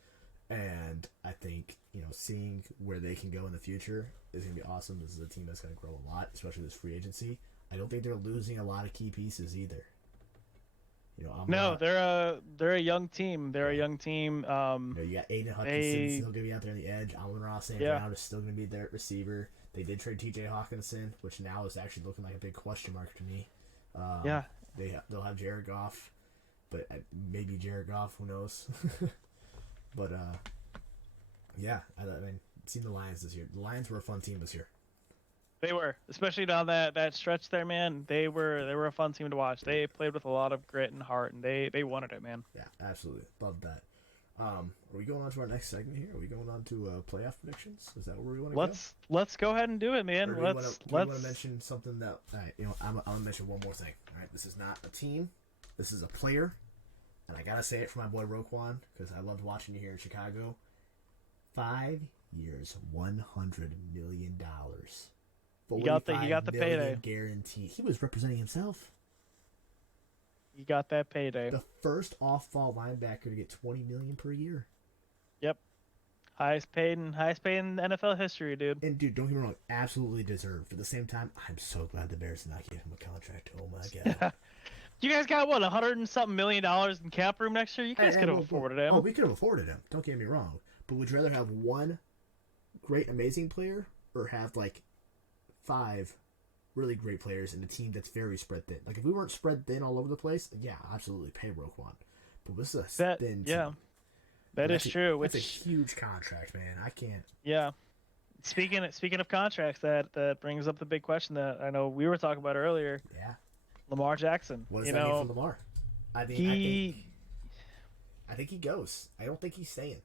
and I think seeing where they can go in the future is going to be awesome. This is a team that's going to grow a lot, especially this free agency. I don't think they're losing a lot of key pieces either. They're a young team. They're a young team. You got Aiden Hutchinson still going to be out there on the edge. Amon-Ra St. Brown is still going to be their receiver. They did trade T.J. Hawkinson, which now is actually looking like a big question mark to me. They'll have Jared Goff, but maybe Jared Goff, who knows? But yeah, I mean, seeing the Lions this year. The Lions were a fun team this year. They were, especially down that stretch there, man. They were a fun team to watch. They played with a lot of grit and heart, and they wanted it, man. Yeah, absolutely. Love that. Are we going on to our next segment here? Are we going on to playoff predictions? Is that where we want to go? Let's go ahead and do it, man. Do you want to mention something that I'm gonna mention one more thing. All right, this is not a team. This is a player, and I gotta say it for my boy Roquan because I loved watching you here in Chicago. 5 years, $100 million. He got the payday. Guarantee. He was representing himself. He got that payday. The first off-ball linebacker to get $20 million per year. Yep. Highest paid in NFL history, dude. And dude, don't get me wrong, absolutely deserved. At the same time, I'm so glad the Bears did not give him a contract. Oh my god. You guys got what, $100 and something million in cap room next year? You guys could have afforded him. Oh, we could have afforded him. Don't get me wrong. But would you rather have one great, amazing player or have like 5 really great players in a team that's very spread thin? Like if we weren't spread thin all over the place, yeah, absolutely pay Roquan. But this is a thin team. Yeah, that is true. That's a huge contract, man. I can't. Yeah. Speaking of contracts, that brings up the big question that I know we were talking about earlier. Yeah. Lamar Jackson. What does that mean for Lamar? I think he goes. I don't think he's staying.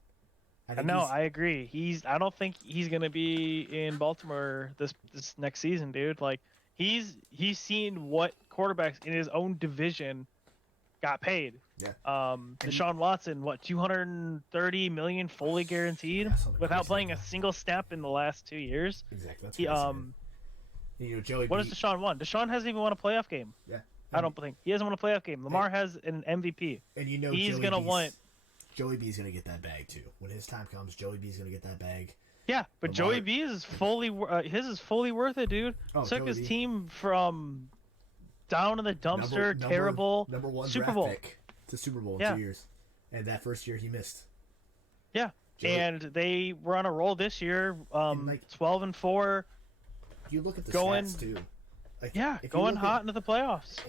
I agree. I don't think he's gonna be in Baltimore this next season, dude. Like he's seen what quarterbacks in his own division got paid. Yeah. Deshaun Watson, what, $230 million fully guaranteed without playing a single snap in the last 2 years. Exactly. That's Joey. What has Deshaun won? Deshaun hasn't even won a playoff game. Yeah. I don't think he hasn't won a playoff game. Lamar has an MVP. And he's gonna want. Joey B's gonna get that bag too. When his time comes, Joey B's gonna get that bag. Yeah, but Lamar... Joey B is fully worth it, dude. Took his team from down in the dumpster, terrible number one Super draft Bowl pick to Super Bowl in 2 years, and that first year he missed. Yeah, and they were on a roll this year, 12-4. You look at the stats too. Going hot into the playoffs.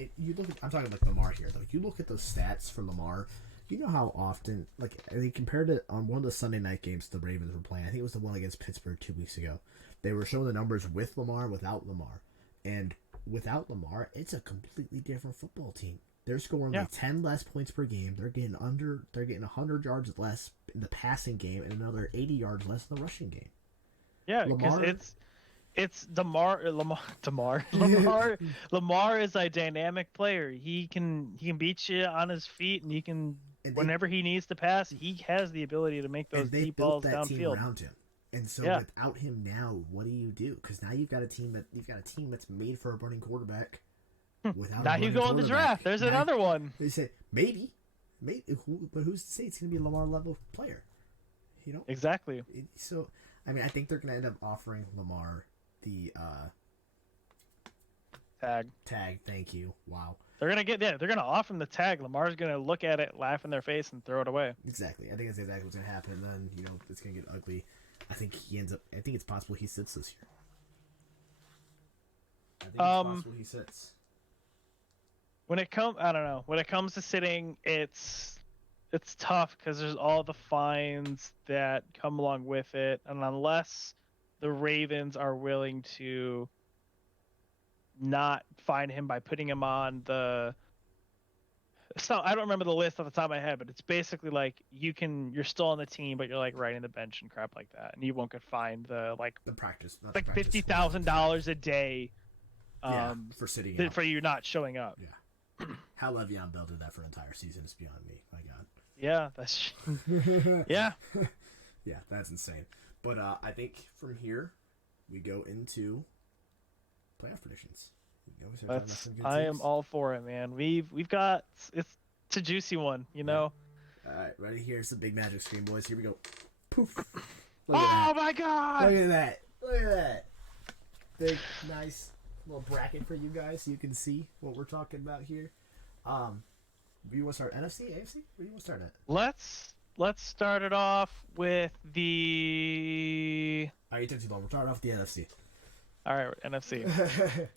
I'm talking like Lamar here though. You look at those stats for Lamar. You know how often, like, they compared it on one of the Sunday night games the Ravens were playing. I think it was the one against Pittsburgh 2 weeks ago. They were showing the numbers with Lamar, without Lamar. And without Lamar, it's a completely different football team. They're scoring like 10 less points per game. They're getting 100 yards less in the passing game and another 80 yards less in the rushing game. Yeah, because it's Lamar is a dynamic player. He can beat you on his feet, and whenever he needs to pass, he has the ability to make those deep balls downfield. Team around him. And so without him now, what do you do? Because now you've got a team that's made for a running quarterback. Without now you go in the draft. There's another one. They say maybe, but who's to say it's going to be a Lamar level player? You know exactly. So I mean, I think they're going to end up offering Lamar the tag. Thank you. Wow. They're gonna offer him the tag. Lamar's gonna look at it, laugh in their face, and throw it away. Exactly. I think that's exactly what's gonna happen. And then it's gonna get ugly. I think it's possible he sits this year. I think it's possible he sits. When it comes to sitting, it's tough because there's all the fines that come along with it, and unless the Ravens are willing to not fine him by putting him on the. So I don't remember the list off the top of my head, but it's basically like you're still on the team, but you're like riding the bench and crap like that, and you won't get fined the practice, like $50,000 a day, for sitting out. For you not showing up. Yeah. How Le'Veon Bell did that for an entire season is beyond me. My God. Yeah, that's. Yeah. Yeah, that's insane. But I think from here we go into playoff predictions. I am all for it, man. We've got it's a juicy one, you know. All right, ready? Here's the big magic screen, boys. Here we go. Poof. Oh my God! Look at that! Look at that! Big, nice little bracket for you guys, so you can see what we're talking about here. Do you want to start NFC, AFC? Where do you want to start at? Let's start it off with the. All right, you took too long. We'll start off with the NFC. All right, NFC.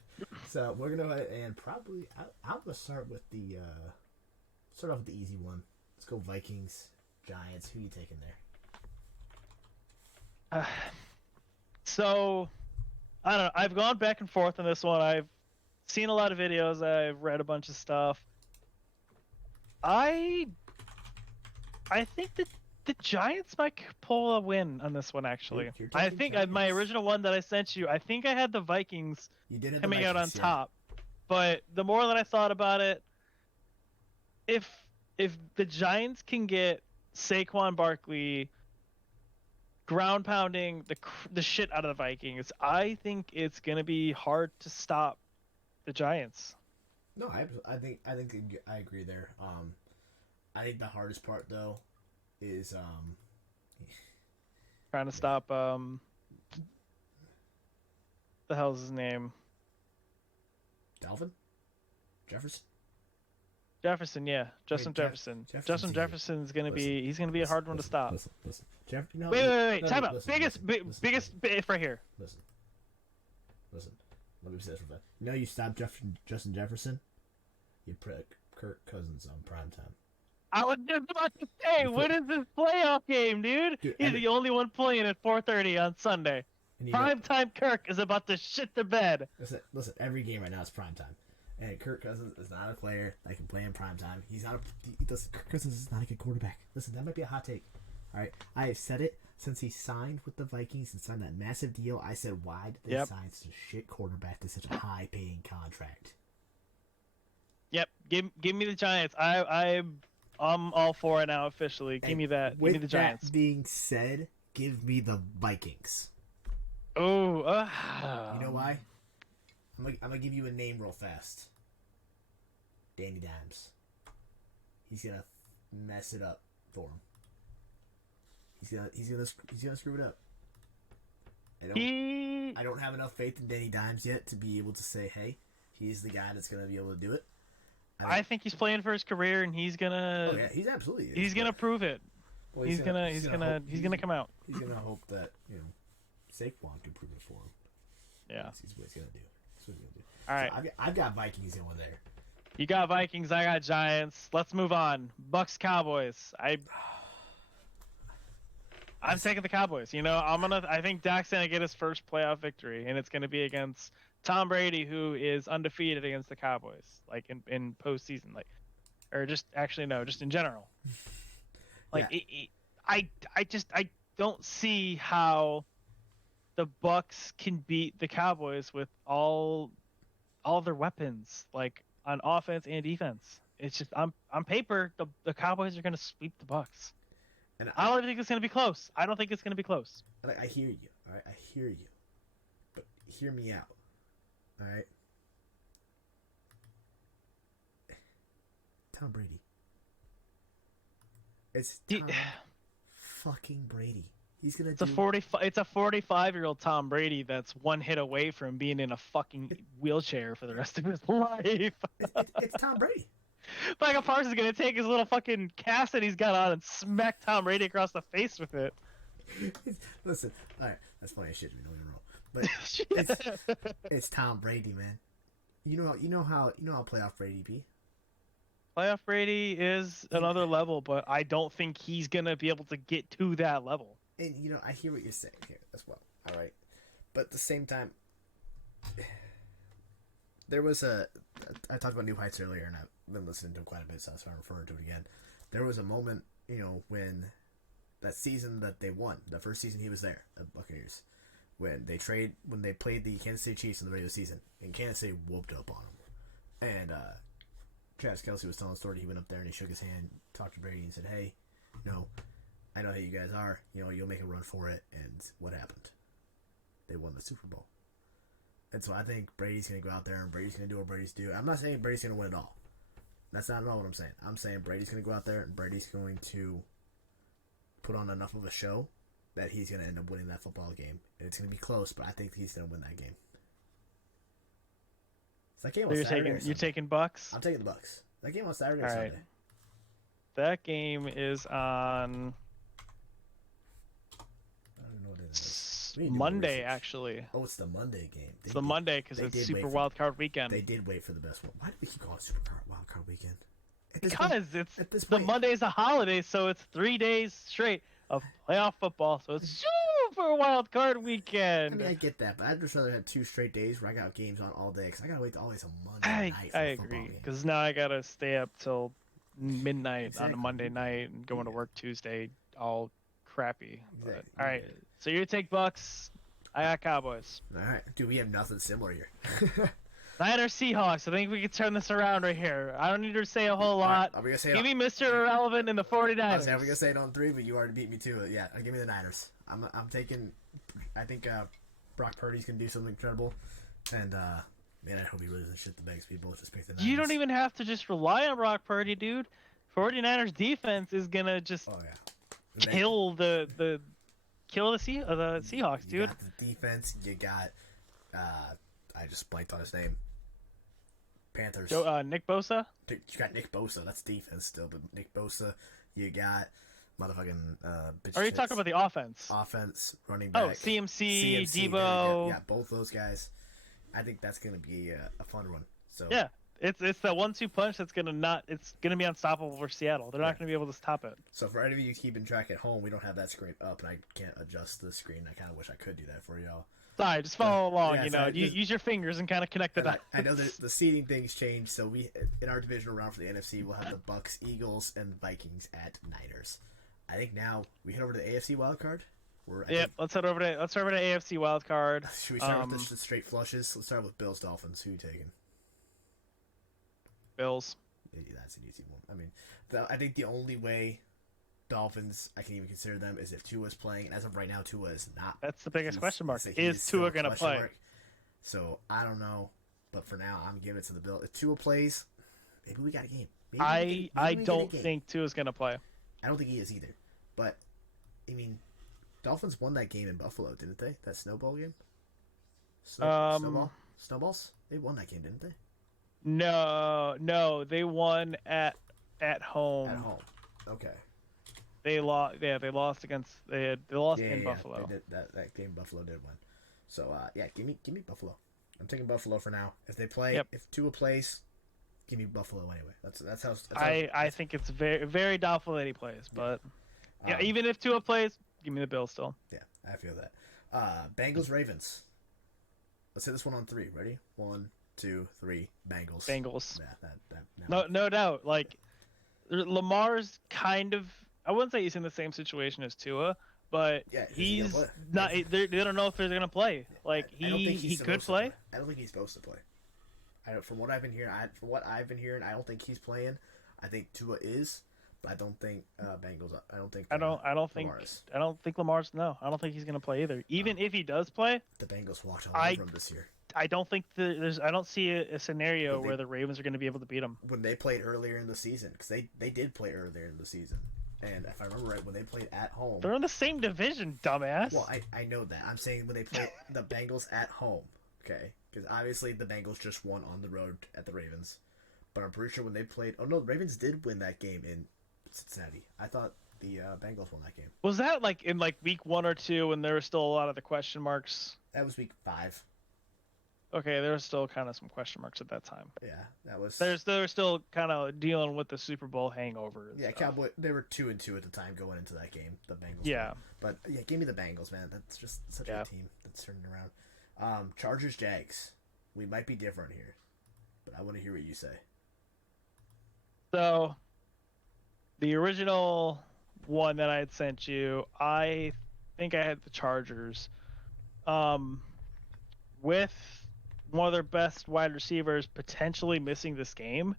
So we're gonna go ahead and probably I'm gonna start with the easy one. Let's go Vikings, Giants. Who are you taking there? So I don't know. I've gone back and forth on this one. I've seen a lot of videos. I've read a bunch of stuff. I think that the Giants might pull a win on this one, actually. I think my original one that I sent you, I think I had the Vikings coming out on top. But the more that I thought about it, if the Giants can get Saquon Barkley ground pounding the shit out of the Vikings, I think it's going to be hard to stop the Giants. No, I think I agree there. I think the hardest part though is trying to stop the hell's his name? Dalvin? Jefferson, yeah. Justin Jefferson. Justin Jefferson's gonna be he's gonna be a hard one to stop. Listen. Wait. Time out. Biggest if right here. Listen. Let me say this real fast. You know you stop Justin Jefferson, you put Kirk Cousins on primetime. I was just about to say, when is this playoff game, dude? He's the only one playing at 4:30 on Sunday. Primetime Kirk is about to shit the bed. Listen. Every game right now is primetime, and Kirk Cousins is not a player that can play in primetime. Kirk Cousins is not a good quarterback. Listen, that might be a hot take. All right, I have said it since he signed with the Vikings and signed that massive deal. I said, why did they sign such a shit quarterback to such a high-paying contract? Yep, give me the Giants. I'm all for it now officially. Give me that. Give me the Giants. With that being said, give me the Vikings. Oh, you know why? I'm gonna give you a name real fast. Danny Dimes. He's gonna mess it up for him. He's gonna screw it up. I don't have enough faith in Danny Dimes yet to be able to say, hey, he's the guy that's gonna be able to do it. I think he's playing for his career, and he's gonna. Oh yeah, he's absolutely. He's gonna prove it. Well, he's gonna come out. He's gonna hope that Saquon can prove it for him. Yeah. That's what he's gonna do. All right. So I've got Vikings over there. You got Vikings, I got Giants. Let's move on. Bucks Cowboys. I'm taking the Cowboys. I think Dak's gonna get his first playoff victory, and it's gonna be against Tom Brady, who is undefeated against the Cowboys, like in postseason, or just actually no, just in general. Like Yeah. I don't see how the Bucks can beat the Cowboys with all their weapons, like on offense and defense. It's just on paper the Cowboys are gonna sweep the Bucks. And I don't even think it's gonna be close. I don't think it's gonna be close. I hear you. All right, I hear you, but hear me out. All right, Tom Brady. It's Tom fucking Brady. He's gonna. It's a 45-year-old Tom Brady that's one hit away from being in a fucking wheelchair for the rest of his life. It's Tom Brady. Michael Parsons is gonna take his little fucking cast that he's got on and smack Tom Brady across the face with it. Listen, all right, that's funny as shit. Don't get me wrong, but it's Tom Brady, man. You know how playoff Brady be. Playoff Brady is another level, but I don't think he's gonna be able to get to that level. And I hear what you're saying here as well. All right, but at the same time, there was I talked about New Heights earlier, and I've been listening to him quite a bit, so I'm referring to it again. There was a moment, when that season that they won, the first season he was there, the Buccaneers, when they played the Kansas City Chiefs in the regular season, and Kansas City whooped up on them. And Travis Kelce was telling the story. He went up there and he shook his hand, talked to Brady, and said, "Hey, I know how you guys are. You'll make a run for it." And what happened? They won the Super Bowl. And so I think Brady's going to go out there and Brady's going to do what Brady's do. I'm not saying Brady's going to win it all. That's not at all what I'm saying. I'm saying Brady's going to go out there and Brady's going to put on enough of a show that he's going to end up winning that football game. And it's going to be close, but I think he's going to win that game. So that game on Saturday. You're taking Bucks? I'm taking the Bucks. That game on Saturday or all right. Sunday? That game is on I don't even know what it is. Monday, actually. Oh, it's the Monday game. It's the Monday because it's Super Wild Card Weekend. They did wait for the best one. Why do we keep calling it Super Wild Card Weekend? Because the Monday's a holiday, so it's 3 days straight of playoff football. So it's Super Wild Card Weekend. I mean, I get that, but I'd just rather have 2 straight days where I got games on all day because I gotta wait always on Monday night. I agree, because now I gotta stay up till midnight on a Monday night and going to work Tuesday, all crappy. Exactly. But, all right, so you take Bucks, I got Cowboys. All right, dude, we have nothing similar here. Niners Seahawks. I think we can turn this around right here. I don't need to say a whole lot. Right, give me Mr. Irrelevant in the 49ers. I was gonna say it on 3, but you already beat me to it. Yeah, give me the Niners. I'm taking. I think Brock Purdy's gonna do something incredible, and man, I hope he really doesn't shit the bags. People just pick the Niners. You don't even have to just rely on Brock Purdy, dude. 49ers defense is gonna just kill the Seahawks, dude. You got the defense. You got I just blanked on his name. Panthers. Nick Bosa. You got Nick Bosa. That's defense still, but Nick Bosa. You got motherfucking. Are you talking about the offense? Offense, running back. Oh, CMC, Debo. Yeah, both those guys. I think that's gonna be a fun one. So yeah, it's that 1-2 punch that's gonna be unstoppable for Seattle. They're not gonna be able to stop it. So for any of you keeping track at home, we don't have that screen up, and I can't adjust the screen. I kind of wish I could do that for y'all. Sorry, just follow along. Use your fingers and kind of connect the dots. I know the seeding things change, so we in our divisional round for the NFC, we'll have the Bucks, Eagles, and Vikings at Niners. I think now we head over to the AFC wildcard. Let's head over to AFC wildcard. Should we start with the straight flushes? Let's start with Bills, Dolphins. Who are you taking? Bills. Yeah, that's an easy one. I mean, I think the only way Dolphins I can even consider them is if Tua's playing, and as of right now, Tua is not. That's the biggest question mark. Is Tua gonna play? So I don't know, but for now, I'm giving it to the Bills. If Tua plays, maybe we got a game. I don't think Tua's gonna play. I don't think he is either. But I mean, Dolphins won that game in Buffalo, didn't they? That snowball game. Snowballs. They won that game, didn't they? No, they won at home. At home. Okay. They lost. Yeah, they lost in Buffalo. They did, that game Buffalo did win. So give me Buffalo. I'm taking Buffalo for now. If they play, if Tua plays, Give me Buffalo anyway. That's how. I think it's very very doubtful that he plays, but yeah, Um, even if Tua plays, give me the Bills still. yeah, I feel that. Bengals Ravens. Let's hit this one on 3. Ready? 1, 2, 3. Bengals. Bengals. Yeah, No doubt. Like Lamar's kind of, I wouldn't say he's in the same situation as Tua, but Yeah, he's not. They don't know if they're gonna play. Like I don't think he he's could supposed to play. I don't think he's supposed to play. From what I've been hearing, I don't think he's playing. I think Tua is, but I don't think Bengals. I don't think. I don't think. Lamar is. I don't think Lamar's. No, I don't think he's gonna play either. Even if he does play, The Bengals walked all over him this year. I don't think I don't see a scenario where the Ravens are going to be able to beat them. When they played earlier in the season, because they did play earlier in the season, and if I remember right, when they played at home, they're in the same division, dumbass. Well, I know that. I'm saying when they played the Bengals at home, okay, because obviously the Bengals just won on the road at the Ravens, but I'm pretty sure when they played, oh no, the Ravens did win that game in Cincinnati. I thought the Bengals won that game. Was that like in like week 1 or 2 when there were still a lot of the question marks? That was week 5. Okay, there was still kind of some question marks at that time. Yeah, that was. They were still kind of dealing with the Super Bowl hangover. Yeah, Cowboy. They were 2-2 at the time going into that game. The Bengals. Yeah. Won. But yeah, give me the Bengals, man. That's just such a team that's turning around. Chargers, Jags. We might be different here, but I want to hear what you say. So, the original one that I had sent you, I think I had the Chargers. With one of their best wide receivers potentially missing this game,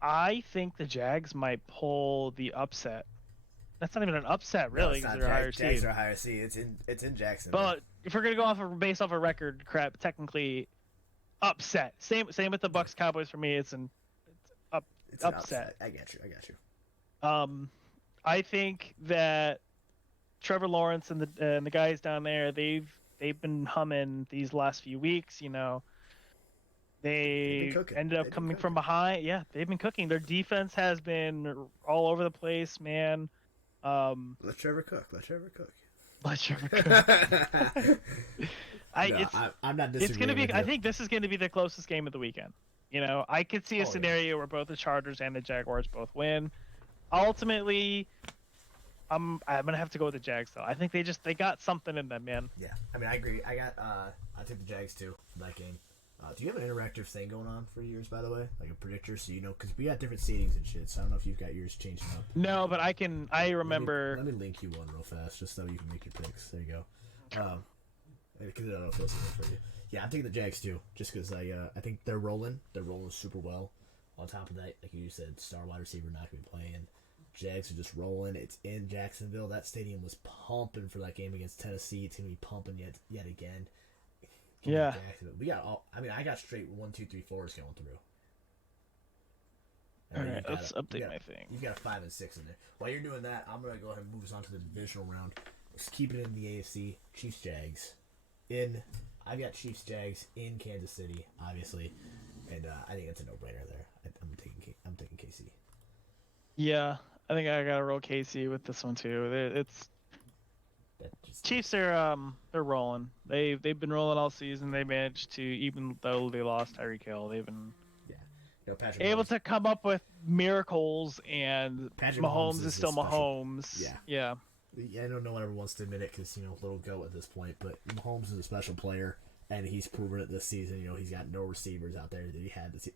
I think the Jags might pull the upset. That's not even an upset, really, because they're a higher seed. Jags are a higher seed. It's in Jacksonville. But if we're gonna go based off a record crap, technically, upset. Same with the Bucks Cowboys for me. It's an upset. I got you. I think that Trevor Lawrence and the guys down there, they've been humming these last few weeks. You know, they ended up coming from behind. Yeah, they've been cooking. Their defense has been all over the place, man. Let Trevor cook. I'm not disagreeing. It's gonna be. I think this is going to be the closest game of the weekend. You know, I could see a scenario where both the Chargers and the Jaguars both win. Ultimately, I'm gonna have to go with the Jags though. I think they got something in them, man. Yeah, I mean I agree. I took the Jags too in that game. Do you have an interactive thing going on for yours, by the way, like a predictor, so you know, because we got different seedings and shit. So I don't know if you've got yours changing up. No, but I can. I remember. Let me link you one real fast, just so you can make your picks. There you go. Because I don't know if that's for you. Yeah, I'm taking the Jags too, just because I think they're rolling. They're rolling super well. On top of that, like you said, star wide receiver not gonna be playing. Jags are just rolling. It's in Jacksonville. That stadium was pumping for that game against Tennessee. It's gonna be pumping yet again. Yeah. We got all. I mean, I got straight 1, 2, 3, 4s going through. All right, let's update my thing. You've got a 5 and 6 in there. While you're doing that, I'm gonna go ahead and move us on to the divisional round. Let's keep it in the AFC. Chiefs, Jags. I got Chiefs, Jags in Kansas City, obviously, and I think that's a no-brainer there. I'm taking KC. Yeah, I think I gotta roll KC with this one too. Chiefs are they're rolling. They've been rolling all season. They managed to, even though they lost Tyreek Hill, they've been able to come up with miracles. And Mahomes is still Mahomes. Yeah. I don't know whatever wants to admit it because little goat at this point, but Mahomes is a special player, and he's proven it this season. He's got no receivers out there that he had this.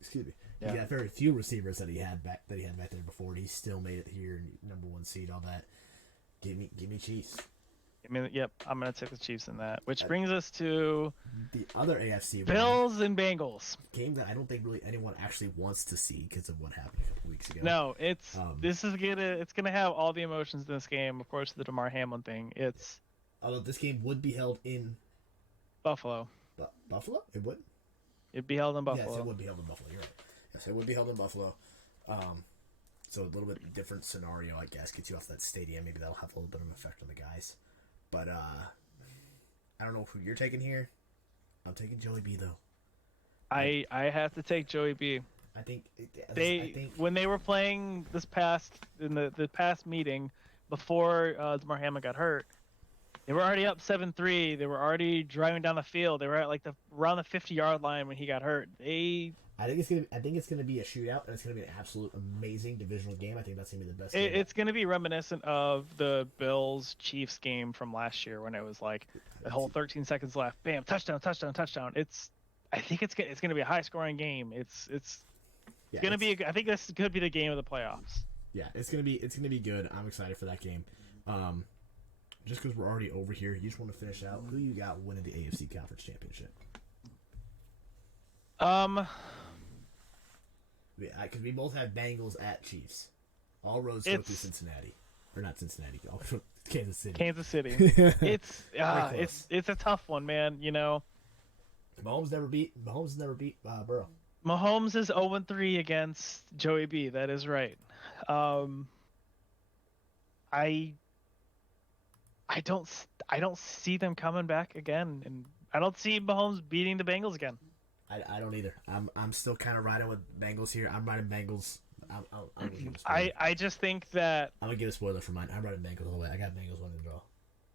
Excuse me. Yeah. He got very few receivers that he had back there before, and he still made it here, number 1 seed, all that. Give me Chiefs. Yep, I'm gonna take the Chiefs in that. Which brings us to the other AFC Bills and Bengals game that I don't think really anyone actually wants to see because of what happened a couple weeks ago. No, it's gonna have all the emotions in this game. Of course, the Damar Hamlin thing. Although this game would be held in Buffalo. Buffalo? It would. It'd be held in Buffalo. Yes, it would be held in Buffalo. You're right. Yes, it would be held in Buffalo. So a little bit different scenario, I guess. Gets you off that stadium. Maybe that'll have a little bit of an effect on the guys. But I don't know who you're taking here. I'm taking Joey B though. I have to take Joey B. I think when they were playing the past meeting before Damar Hamlin got hurt, they were already up 7-3. They were already driving down the field. They were at around the 50-yard line when he got hurt. They I think it's gonna be a shootout, and it's gonna be an absolute amazing divisional game. I think that's gonna be the best game. It's going to be reminiscent of the Bills Chiefs game from last year when it was like the whole 13 seconds left, bam, touchdown, touchdown, touchdown. I think it's going to be a high scoring game. It's going to be. I think this could be the game of the playoffs. Yeah, it's gonna be good. I'm excited for that game. Just because we're already over here, you just want to finish out. Who you got winning the AFC Conference Championship? Because we both have Bengals at Chiefs. All roads go through Cincinnati, or not Cincinnati, Kansas City. Kansas City. It's a tough one, man. You know, Mahomes never beat Burrow. Mahomes is 0-3 against Joey B. That is right. I don't see them coming back again, and I don't see Mahomes beating the Bengals again. I don't either. I'm still kind of riding with Bengals here. I'm riding Bengals. I just think that I'm gonna give a spoiler for mine. I'm riding Bengals all the way. I got Bengals winning it all.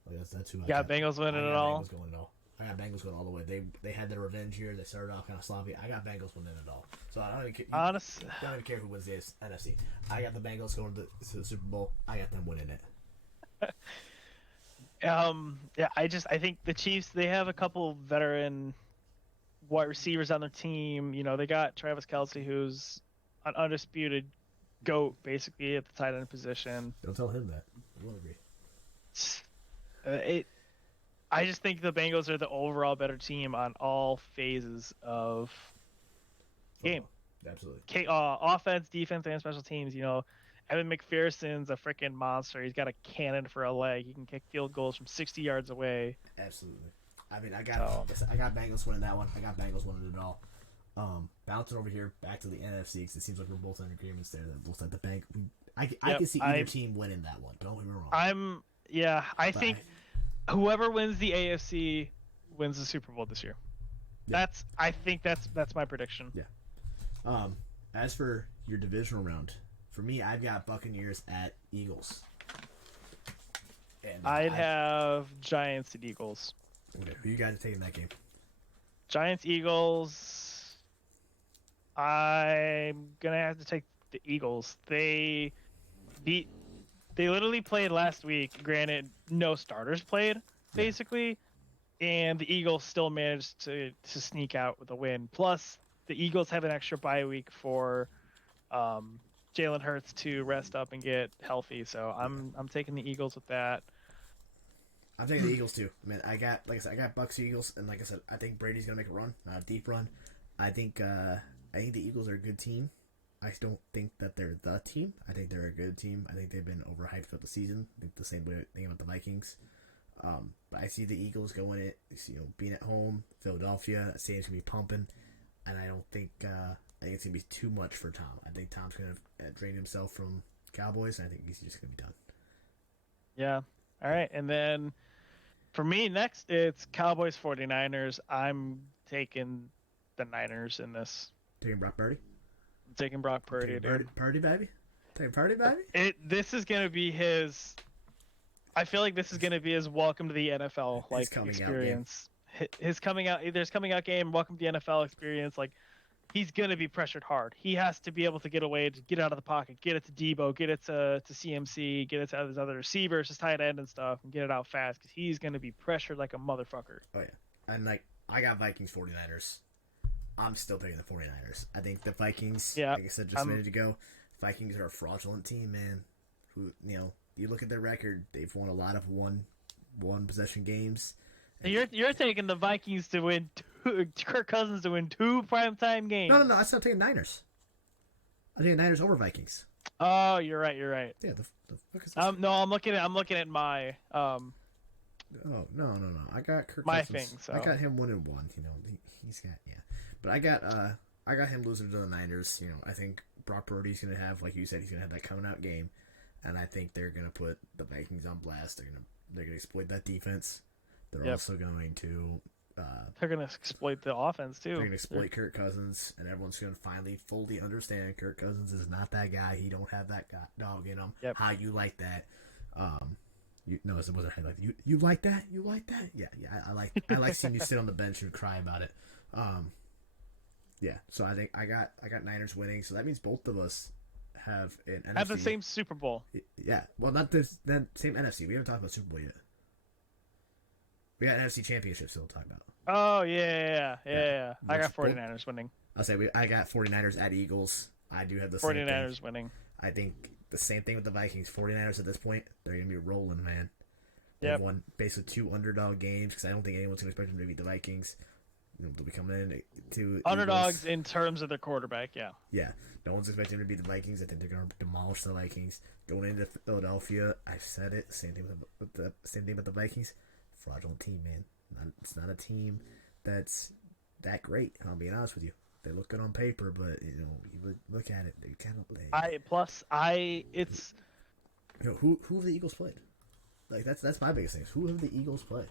Like that's who I got. Bengals winning it all. Bengals going it all. I got Bengals going all the way. They had their revenge here. They started off kind of sloppy. I got Bengals winning it all. So I don't even care. Honestly, I don't even care who wins the NFC. I got the Bengals going to the Super Bowl. I got them winning it. Yeah, I think the Chiefs, they have a couple veteran wide receivers on their team. You know, they got Travis Kelce, who's an undisputed GOAT, basically, at the tight end position. Don't tell him that. I will agree. I just think the Bengals are the overall better team on all phases of game. Absolutely. Offense, defense, and special teams. You know, Evan McPherson's a freaking monster. He's got a cannon for a leg. He can kick field goals from 60 yards away. Absolutely. I mean, I got Bengals winning that one. I got Bengals winning it all. Bouncing over here back to the NFC because it seems like we're both in agreements there. That looks like the bank. I can see either team winning that one. Don't get me wrong. I think whoever wins the AFC wins the Super Bowl this year. Yeah. I think that's my prediction. Yeah. As for your divisional round, for me, I've got Buccaneers at Eagles. And I'd have Giants and Eagles. Okay, who you guys are taking that game? Giants, Eagles. I'm gonna have to take the Eagles. They literally played last week. Granted, no starters played, basically, and the Eagles still managed to sneak out with a win. Plus, the Eagles have an extra bye week for Jalen Hurts to rest up and get healthy. So I'm taking the Eagles with that. I'm taking the Eagles too. I mean, I got Bucks Eagles, and like I said, I think Brady's gonna make a run, a deep run. I think the Eagles are a good team. I don't think that they're the team. I think they're a good team. I think they've been overhyped throughout the season. I think the same thing about the Vikings. But I see the Eagles going it. Being at home, Philadelphia. Stadium's gonna be pumping, and I don't think I think it's gonna be too much for Tom. I think Tom's gonna drain himself from Cowboys, and I think he's just gonna be done. Yeah. All right, and then for me next, it's Cowboys 49ers. I'm taking the Niners in this. Taking Brock Purdy? I'm taking Brock Purdy. Purdy, baby? Taking Purdy, baby? This is going to be his... I feel like this is going to be his welcome to the NFL experience. His coming out game, welcome to the NFL experience. Like, he's going to be pressured hard. He has to be able to get away, to get out of the pocket, get it to Debo, get it to CMC, get it to his other receivers, his tight end and stuff, and get it out fast because he's going to be pressured like a motherfucker. Oh, yeah. And, I got Vikings 49ers. I'm still picking the 49ers. I think the Vikings, like I said just a minute ago, Vikings are a fraudulent team, man. Who, you look at their record, they've won a lot of one possession games. You're taking the Vikings to win Kirk Cousins to win 2 primetime games. No. I'm still taking Niners. I'm taking Niners over Vikings. Oh, you're right. Yeah, the fuck is this? No, I'm looking at my Oh no! I got Kirk my Cousins. thing. So I got him 1-1. He's got but I got him losing to the Niners. I think Brock Purdy's gonna have, like you said, he's gonna have that coming out game, and I think they're gonna put the Vikings on blast. They're gonna exploit that defense. They're also going to. They're gonna exploit the offense too. They're gonna exploit Kirk Cousins, and everyone's gonna finally fully understand Kirk Cousins is not that guy. He don't have that dog in him. Yep. How you like that? It wasn't like you like that? You like that? Yeah. I like seeing you sit on the bench and cry about it. Yeah, so I think I got Niners winning. So that means both of us have an NFC. Have the same Super Bowl. Yeah, well, not the same NFC. We haven't talked about Super Bowl yet. We got NFC Championship still to talk about. Oh yeah. I got Both, 49ers winning. I'll say I got 49ers at Eagles. I do have the 49ers same thing. winning. I think the same thing with the Vikings. 49ers at this point, they're going to be rolling, man. They've won basically 2 underdog games because I don't think anyone's going to expect them to beat the Vikings. They'll be coming in to Underdogs Eagles. in terms of their quarterback, yeah. Yeah, no one's expecting them to beat the Vikings. I think they're going to demolish the Vikings. Going into Philadelphia, I've said it. Same thing with the Vikings. Fraudulent team, man. It's not a team that's that great. I'll be honest with you. They look good on paper, but you would look at it. They kind of it's who have the Eagles played? Like that's my biggest thing. Who have the Eagles played?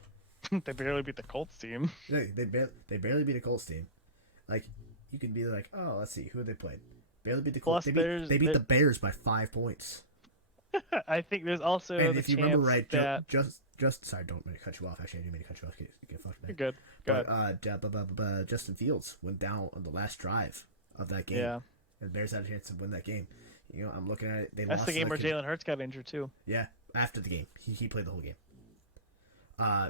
they barely beat the Colts team. They barely beat a Colts team. Like you could be like, oh, let's see, who have they played? Barely beat the Colts. They beat the Bears by 5 points. I think there's also and the if you chance remember right, that... just sorry, don't mean to cut you off. Actually, I didn't mean to cut you off. Get fucked, man. You're good. But Justin Fields went down on the last drive of that game. Yeah. And the Bears had a chance to win that game. I'm looking at it. That's the game where Jalen Hurts got injured too. Yeah, after the game, he played the whole game.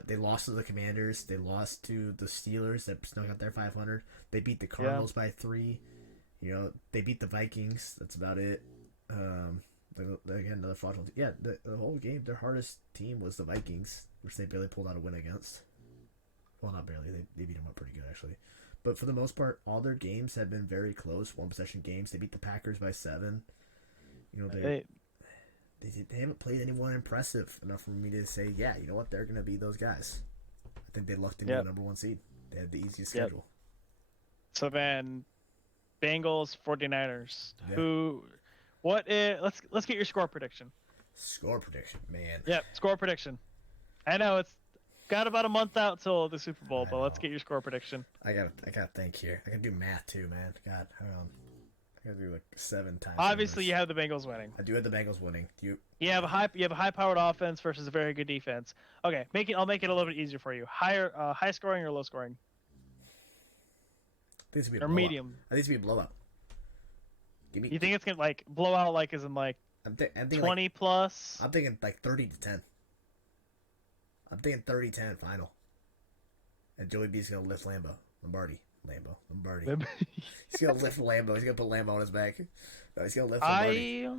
They lost to the Commanders. They lost to the Steelers that snuck out their 500. They beat the Cardinals by 3. They beat the Vikings. That's about it. Again, another fraudulent. Yeah, the whole game, their hardest team was the Vikings, which they barely pulled out a win against. Well, not barely. They beat them up pretty good, actually. But for the most part, all their games have been very close, one-possession games. They beat the Packers by 7. They haven't played anyone impressive enough for me to say, yeah, you know what, they're going to be those guys. I think they lucked into the number 1 seed. They had the easiest schedule. So then, Bengals, 49ers. Yeah. Let's get your score prediction. Score prediction, man. Yep, score prediction. I know it's got about a month out till the Super Bowl, but let's get your score prediction. I gotta think here. I can do math too, man. God, I gotta do like 7 times. Obviously, you have the Bengals winning. I do have the Bengals winning. You have a high-powered offense versus a very good defense. Okay, I'll make it a little bit easier for you. High scoring or low scoring? I think it's gonna be or medium. I think it's gonna be a blowout. You think it's gonna like blow out like as in like I'm thinking 20 like, plus? I'm thinking like 30-10. I'm thinking 30-10 final. And Joey B's gonna lift Lombardi. He's gonna lift Lambo. He's gonna put Lambo on his back. No, he's gonna lift Lombardi.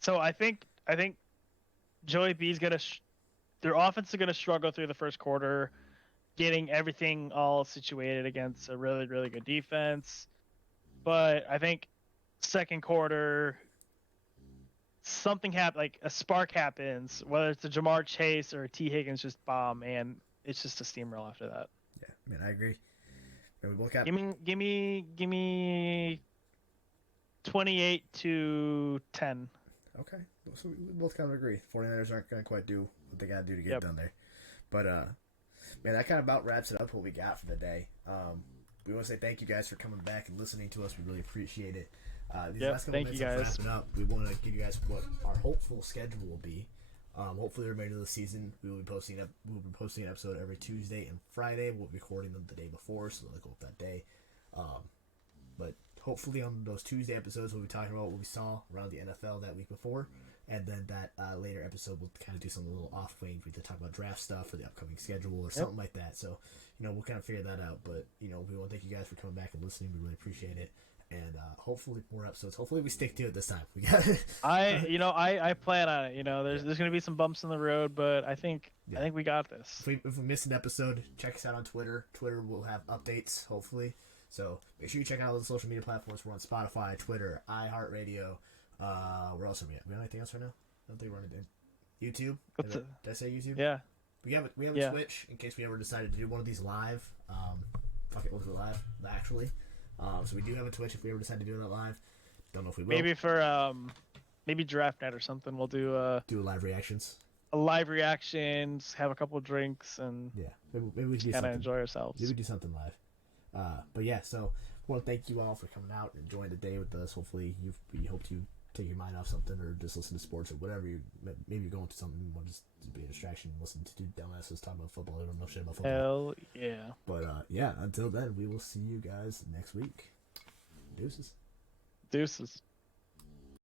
So I think Joey B's gonna their offense is gonna struggle through the first quarter, getting everything all situated against a really, really good defense. But I think second quarter, something happens, like a spark happens, whether it's a Jamar Chase or a T. Higgins just bomb, and it's just a steamroll after that. Yeah, man, I agree. And we both got... Give me 28-10. Okay, so we both kind of agree. 49ers aren't going to quite do what they got to do to get done there. But, man, that kind of about wraps it up what we got for the day. We want to say thank you guys for coming back and listening to us. We really appreciate it. These last couple minutes of wrapping up, we want to give you guys what our hopeful schedule will be. Hopefully, the remainder of the season, we will be posting an episode every Tuesday and Friday. We'll be recording them the day before, so they'll go up that day. But hopefully, on those Tuesday episodes, we'll be talking about what we saw around the NFL that week before, and then that later episode, we'll kind of do something a little off range. We can talk about draft stuff or the upcoming schedule or something like that. So, we'll kind of figure that out. But we want to thank you guys for coming back and listening. We really appreciate it. And hopefully more episodes. Hopefully we stick to it this time. We got it. I plan on it. There's going to be some bumps in the road, but I think we got this. If we miss an episode, check us out on Twitter. Twitter will have updates, hopefully. So make sure you check out all the social media platforms. We're on Spotify, Twitter, iHeartRadio. Where else are we at? We have anything else right now? I don't think we're on anything. YouTube. Did I say YouTube? Yeah. We have a Twitch in case we ever decided to do one of these live. Fuck it, we'll do it live. Actually. So we do have a Twitch if we ever decide to do that live. Don't know if we will. Maybe for maybe draft night or something. We'll do live reactions. Live reactions, have a couple of drinks, and maybe we can kind of enjoy ourselves. Maybe we do something live. But yeah, so I want to thank you all for coming out and enjoying the day with us. Hopefully we hope you take your mind off something, or just listen to sports or whatever. Maybe you're going to something you want to just be a distraction. Listen to two dumbasses talk about football. They don't know shit about football. Hell yeah. But yeah, until then, we will see you guys next week. Deuces. Deuces.